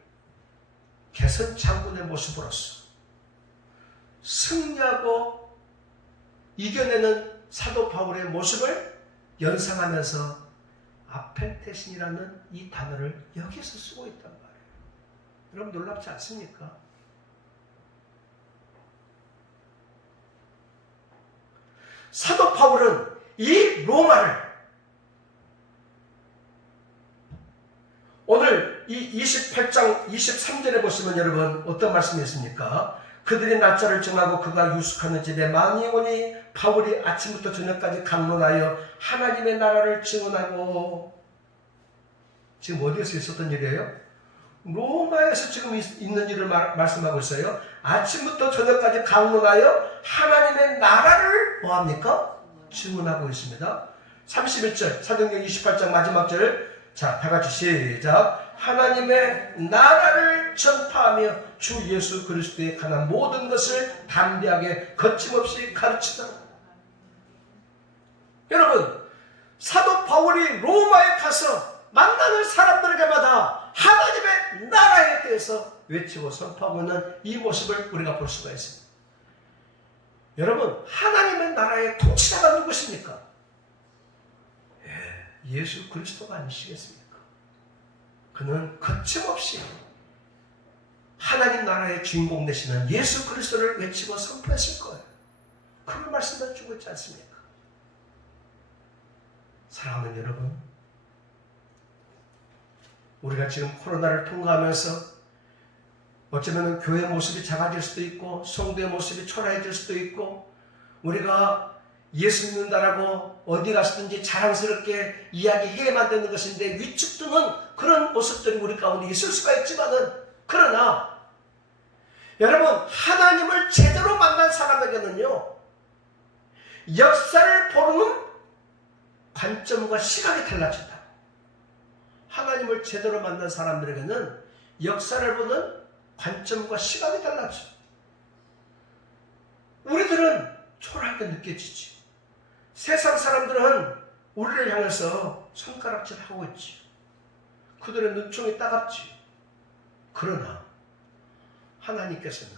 개선 개선 장군의 모습으로서 승리하고 이겨내는 사도 바울의 모습을 연상하면서 아펜테신이라는 이 단어를 여기서 쓰고 있단 말이에요. 여러분 놀랍지 않습니까? 사도 바울은 이 로마를 오늘 이 28장 23절에 보시면 여러분 어떤 말씀이 있습니까? 그들이 날짜를 정하고 그가 유숙하는 집에 많이 오니 바울이 아침부터 저녁까지 강론하여 하나님의 나라를 증언하고. 지금 어디에서 있었던 일이에요? 로마에서 지금 있는 일을 말씀하고 있어요. 아침부터 저녁까지 강론하여 하나님의 나라를 뭐합니까? 증언하고 있습니다. 31절 사도행전 28장 마지막 절, 자 다같이 시작. 하나님의 나라를 전파하며 주 예수 그리스도에 관한 모든 것을 담대하게 거침없이 가르치더라. 여러분, 사도 바울이 로마에 가서 만나는 사람들에게마다 하나님의 나라에 대해서 외치고 선포하고 있는 이 모습을 우리가 볼 수가 있습니다. 여러분, 하나님의 나라의 통치자가 누구십니까? 예수 그리스도가 아니시겠습니까? 그는 거침없이 하나님 나라의 주인공 되시는 예수 그리스도를 외치고 선포했을 거예요. 그걸 말씀해 주고 있지 않습니까? 사랑하는 여러분, 우리가 지금 코로나를 통과하면서 어쩌면 교회 모습이 작아질 수도 있고 성도의 모습이 초라해질 수도 있고 우리가 예수 믿는다라고 어디 가서든지 자랑스럽게 이야기해야만 되는 것인데 위축되는 그런 모습들이 우리 가운데 있을 수가 있지만은, 그러나 여러분, 하나님을 제대로 만난 사람에게는요 역사를 보는 관점과 시각이 달라진다. 하나님을 제대로 만난 사람들에게는 역사를 보는 관점과 시각이 달라져. 우리들은 초라하게 느껴지지. 세상 사람들은 우리를 향해서 손가락질하고 있지. 그들의 눈총이 따갑지. 그러나 하나님께서는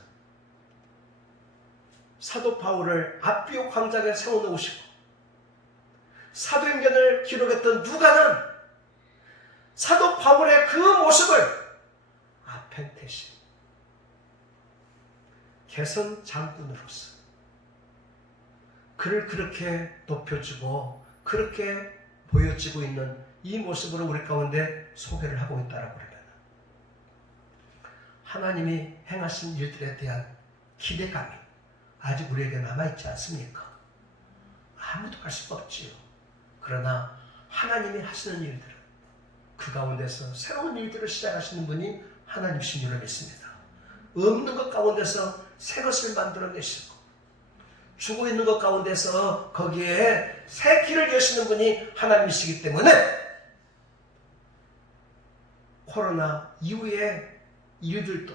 사도 바울을 아비오 광장에 세워놓으시고 사도행전을 기록했던 누가는 사도 바울의 그 모습을 아펜테신 개선 장군으로서 그를 그렇게 높여주고 그렇게 보여지고 있는 이 모습으로 우리 가운데 소개를 하고 있다라고 그러면 하나님이 행하신 일들에 대한 기대감이 아직 우리에게 남아있지 않습니까? 아무도 알 수가 없지요. 그러나 하나님이 하시는 일들은 그 가운데서 새로운 일들을 시작하시는 분이 하나님이신 줄을 믿습니다. 없는 것 가운데서 새 것을 만들어내시고 죽어 있는 것 가운데서 거기에 새 길을 여시는 분이 하나님이시기 때문에 코로나 이후의 일들도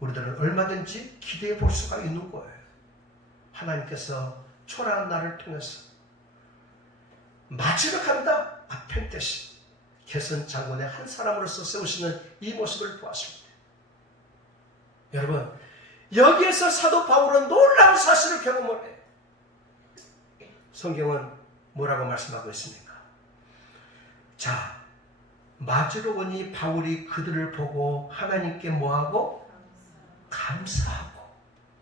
우리들은 얼마든지 기대해 볼 수가 있는 거예요. 하나님께서 초라한 날을 통해서 마지막 한다 아펜테신 개선 장군의 한 사람으로서 세우시는 이 모습을 보았을 때 여러분, 여기에서 사도 바울은 놀라운 사실을 경험을 해요. 성경은 뭐라고 말씀하고 있습니까? 자, 맞으러 오니 바울이 그들을 보고 하나님께 뭐하고? 감사하고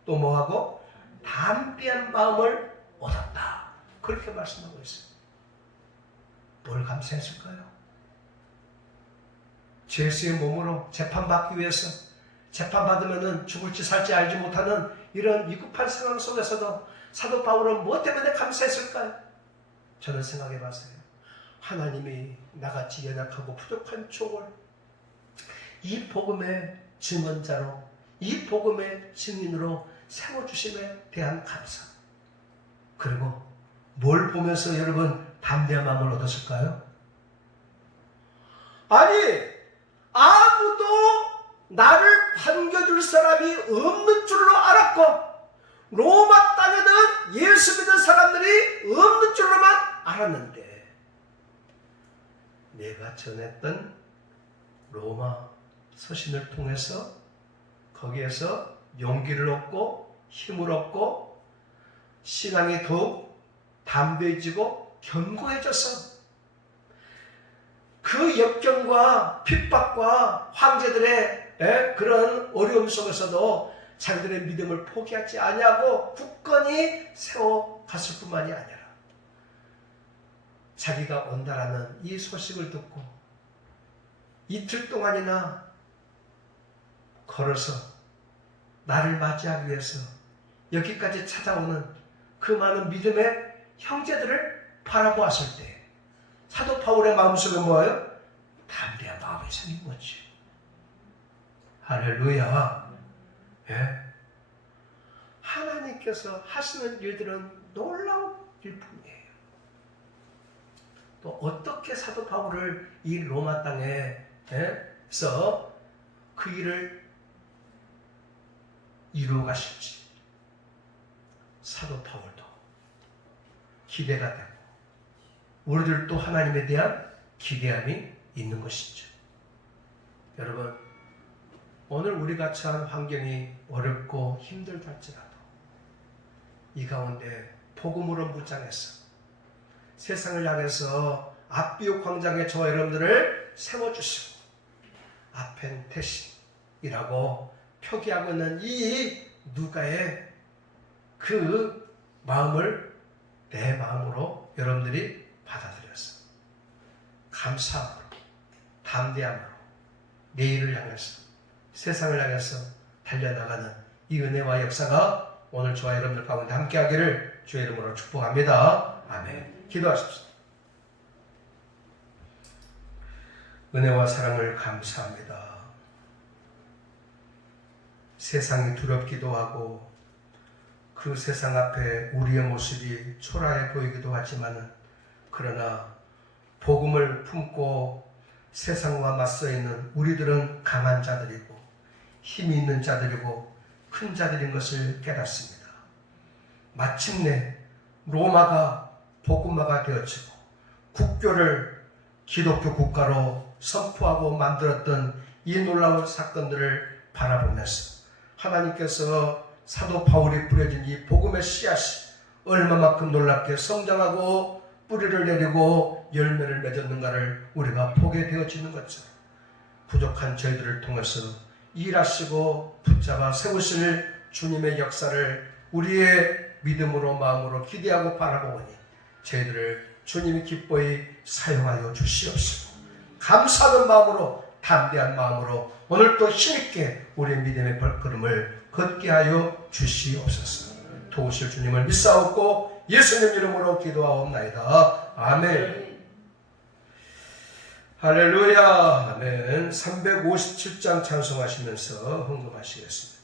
또 뭐하고? 담대한 마음을 얻었다. 그렇게 말씀하고 있어요. 뭘 감사했을까요? 죄수의 몸으로 재판받기 위해서 재판받으면 죽을지 살지 알지 못하는 이런 위급한 상황 속에서도 사도 바울은 무엇 때문에 감사했을까요? 저는 생각해 봤어요. 하나님이 나같이 연약하고 부족한 종을 이 복음의 증언자로 이 복음의 증인으로 세워주심에 대한 감사. 그리고 뭘 보면서 여러분 담대한 마음을 얻었을까요? 아니, 아무도 나를 반겨줄 사람이 없는 줄로 알았고 로마 땅에는 예수 믿는 사람들이 없는 줄로만 알았는데 내가 전했던 로마 서신을 통해서 거기에서 용기를 얻고 힘을 얻고 신앙이 더욱 담대해지고 견고해져서 그 역경과 핍박과 황제들의 그런 어려움 속에서도 자기들의 믿음을 포기하지 아니하고 굳건히 세워갔을 뿐만이 아니라 자기가 온다라는 이 소식을 듣고 이틀 동안이나 걸어서 나를 맞이하기 위해서 여기까지 찾아오는 그 많은 믿음의 형제들을 바라보았을 때 사도 바울의 마음속에 뭐예요? 담대한 마음이 생긴 거지. 할렐루야. 예? 하나님께서 하시는 일들은 놀라운 일품이에요. 또 어떻게 사도 바울을 이 로마 땅에서 그 일을 이루어 가실지 사도 바울도 기대가 되고 우리들도 하나님에 대한 기대함이 있는 것이죠. 여러분, 오늘 우리가 처한 환경이 어렵고 힘들다 할지라도 이 가운데 복음으로 무장해서 세상을 향해서 압비옥 광장에 저와 여러분들을 세워주시고 아펜테신이라고 표기하고 있는 이 누가의 그 마음을 내 마음으로 여러분들이 받아들여서 감사함으로 담대함으로 내일을 향해서 세상을 향해서 달려나가는 이 은혜와 역사가 오늘 저와 여러분들 가운데 함께하기를 주의 이름으로 축복합니다. 아멘. 기도하십시오. 은혜와 사랑을 감사합니다. 세상이 두렵기도 하고 그 세상 앞에 우리의 모습이 초라해 보이기도 하지만 그러나 복음을 품고 세상과 맞서 있는 우리들은 강한 자들이고 힘이 있는 자들이고 큰 자들인 것을 깨닫습니다. 마침내 로마가 복음화가 되어지고 국교를 기독교 국가로 선포하고 만들었던 이 놀라운 사건들을 바라보면서 하나님께서 사도 바울이 뿌려진 이 복음의 씨앗이 얼마만큼 놀랍게 성장하고 뿌리를 내리고 열매를 맺었는가를 우리가 보게 되어지는 것처럼 부족한 저희들을 통해서 일하시고 붙잡아 세우실 주님의 역사를 우리의 믿음으로 마음으로 기대하고 바라보니 저희들을 주님이 기꺼이 사용하여 주시옵소서. 감사하는 마음으로 담대한 마음으로 오늘 또 힘있게 우리의 믿음의 발걸음을 걷게 하여 주시옵소서. 도우실 주님을 믿사옵고 예수님 이름으로 기도하옵나이다. 아멘. 할렐루야. 아멘. 357장 찬송하시면서 헌금하시겠습니다.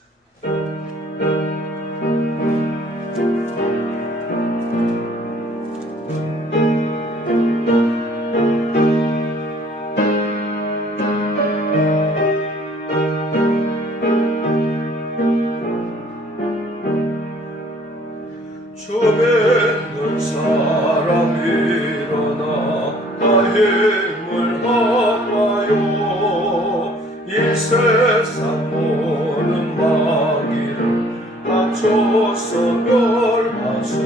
주변 사람 일어나 힘을 합하여 이 세상 모든 마귀를 맞춰서 멸하세.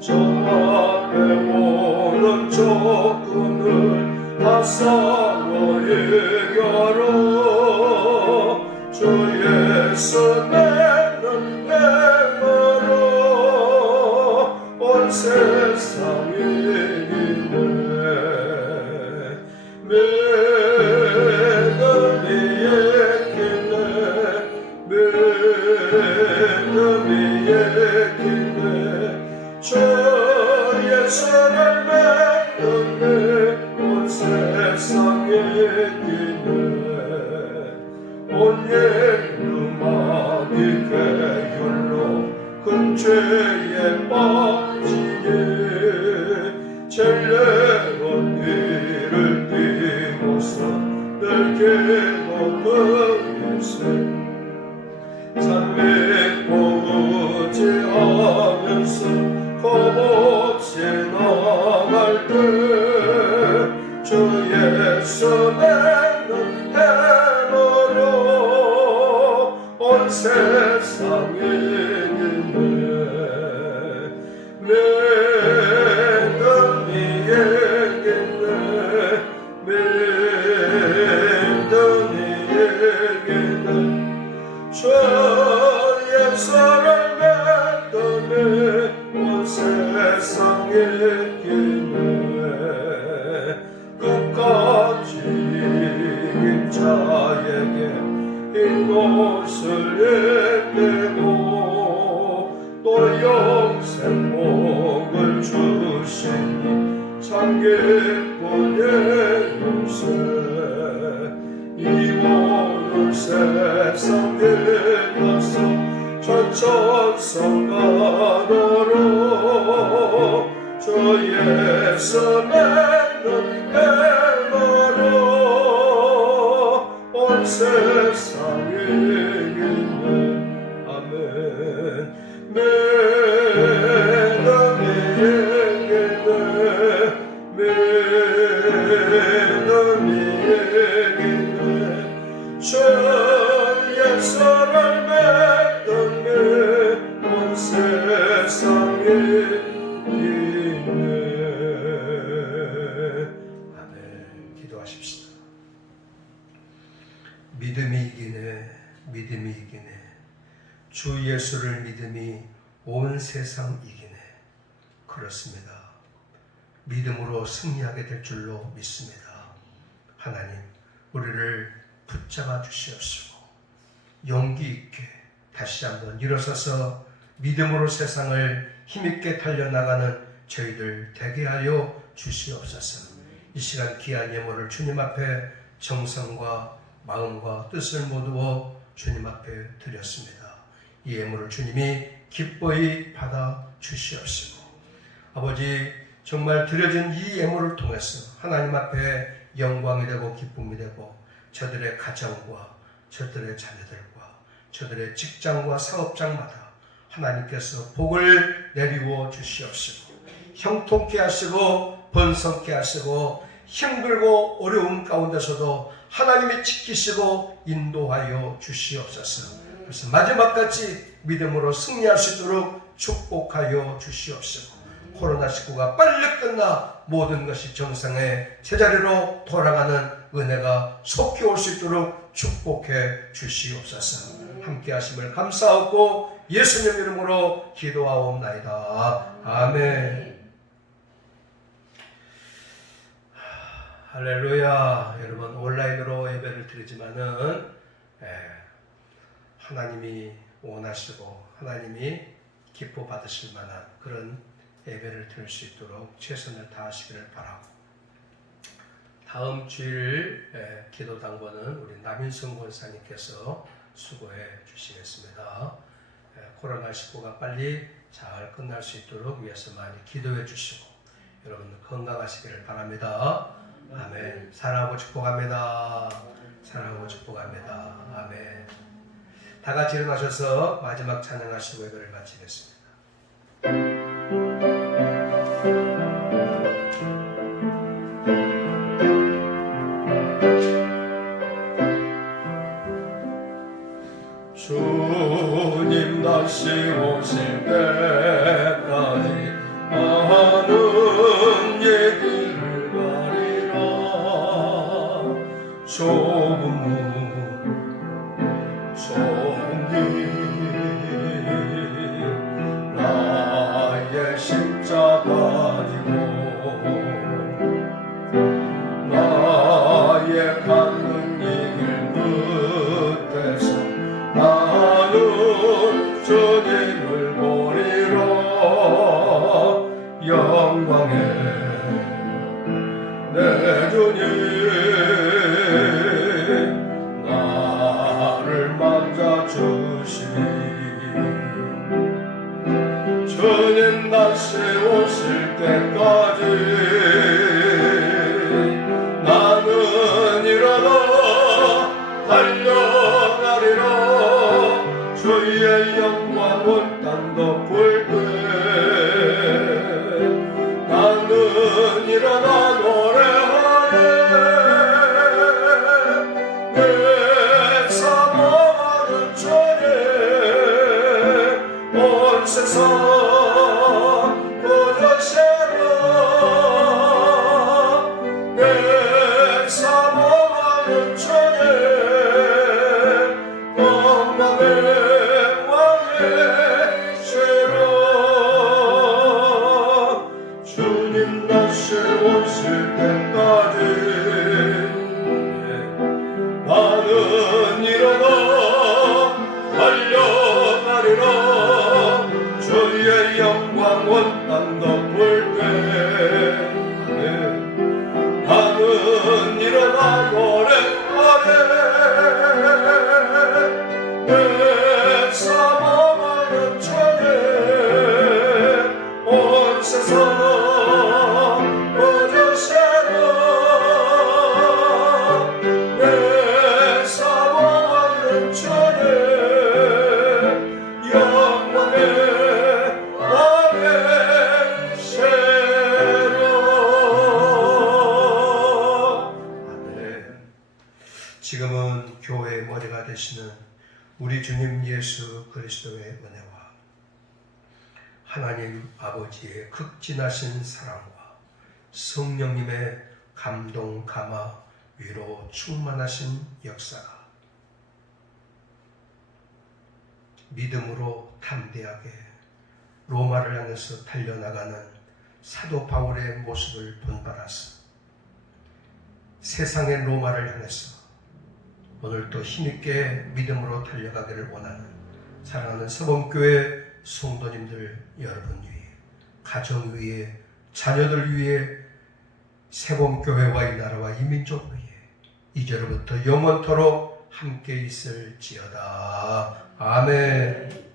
저 앞에 오는 적군을 다 싸워 이겨라. 주 예수 내는 행하라. 온 세상이 주 예수를 믿네. 온 세상에 기네. 온 옛음악이 괴결로 큰 죄에 빠지니 젤레로 이를 띠고서 늘 기도하면서 참 믿고 의지하면서 겁없이 나갈 때 주 예수 내는 행하라. 세상에 있기네 끝까지 이긴 자에게 이곳을 예배고 또 영생복을 주시니 참 기쁜의 일세 이 모든 세상 빛나서 전천성만으로 주 예수 맺는 해마로 온 세상에 있는 아멘 믿음이에게는 주 예수를 맺는 온 세상에 있네. 아멘. 기도하십시다. 믿음이 이기네. 믿음이 이기네. 주 예수를 믿음이 온 세상 이기네. 그렇습니다. 믿음으로 승리하게 될 줄로 믿습니다. 하나님, 우리를 붙잡아 주시옵시고 용기 있게 다시 한번 일어서서 믿음으로 세상을 힘있게 달려나가는 저희들 되게 하여 주시옵소서. 이 시간 귀한 예물을 주님 앞에 정성과 마음과 뜻을 모두어 주님 앞에 드렸습니다. 이 예물을 주님이 기뻐히 받아 주시옵시고 아버지, 정말 드려진 이 예물을 통해서 하나님 앞에 영광이 되고 기쁨이 되고 저들의 가정과 저들의 자녀들과 저들의 직장과 사업장마다 하나님께서 복을 내리워 주시옵시고 형통케 하시고 번성케 하시고 힘들고 어려움 가운데서도 하나님이 지키시고 인도하여 주시옵소서. 그래서 마지막까지 믿음으로 승리할 수 있도록 축복하여 주시옵시고 코로나19가 빨리 끝나 모든 것이 정상의 제자리로 돌아가는 은혜가 속히 올 수 있도록 축복해 주시옵소서. 함께 하심을 감사하고 예수님 이름으로 기도하옵나이다. 아멘. 할렐루야. 여러분 온라인으로 예배를 드리지만은 하나님이 원하시고 하나님이 기뻐 받으실 만한 그런 예배를 드릴 수 있도록 최선을 다하시기를 바라고, 다음 주일 기도 당번은 우리 남인성 권사님께서 수고해 주시겠습니다. 코로나19가 빨리 잘 끝날 수 있도록 위해서 많이 기도해 주시고 여러분 건강하시기를 바랍니다. 아멘. 사랑하고 축복합니다. 사랑하고 축복합니다. 아멘. 다 같이 일어나셔서 마지막 찬양하시고 예배를 마치겠습니다. 주님 다시 오실 때까지 많은 얘기를 가리라. 좁은 문 좁은 길 나의 십자가 지고 나의 가는 이 길 끝에서 나는 주님을 보리라. 영광의 내 주님 나를 만져주시니 주님 다시 오실 때까지 나는 일어나 달려가리라. 주의 영광 온 땅 덮을 때 나는 일어나 노래하네. 내 사모하는 주님 온 세상 보여주시라. 영원 땅 덮을 때 나는 일어나 노래하네 내 사모하는 천에 온 세상 어저새로 내 사모하는 천에 영원의 아멘. 지금은 교회의 머리가 되시는 우리 주님 예수 그리스도의 은혜와 하나님 아버지의 극진하신 사랑과 성령님의 감동, 감화, 위로 충만하신 역사가 믿음으로 담대하게 로마를 향해서 달려나가는 사도 바울의 모습을 본받아서 세상의 로마를 향해서 오늘도 힘있게 믿음으로 달려가기를 원하는 사랑하는 서범교회 성도님들 여러분 위해, 가정 위에, 자녀들 위해, 세범교회와 이 나라와 이 민족 위에 이제로부터 영원토록 함께 있을지어다. 아멘.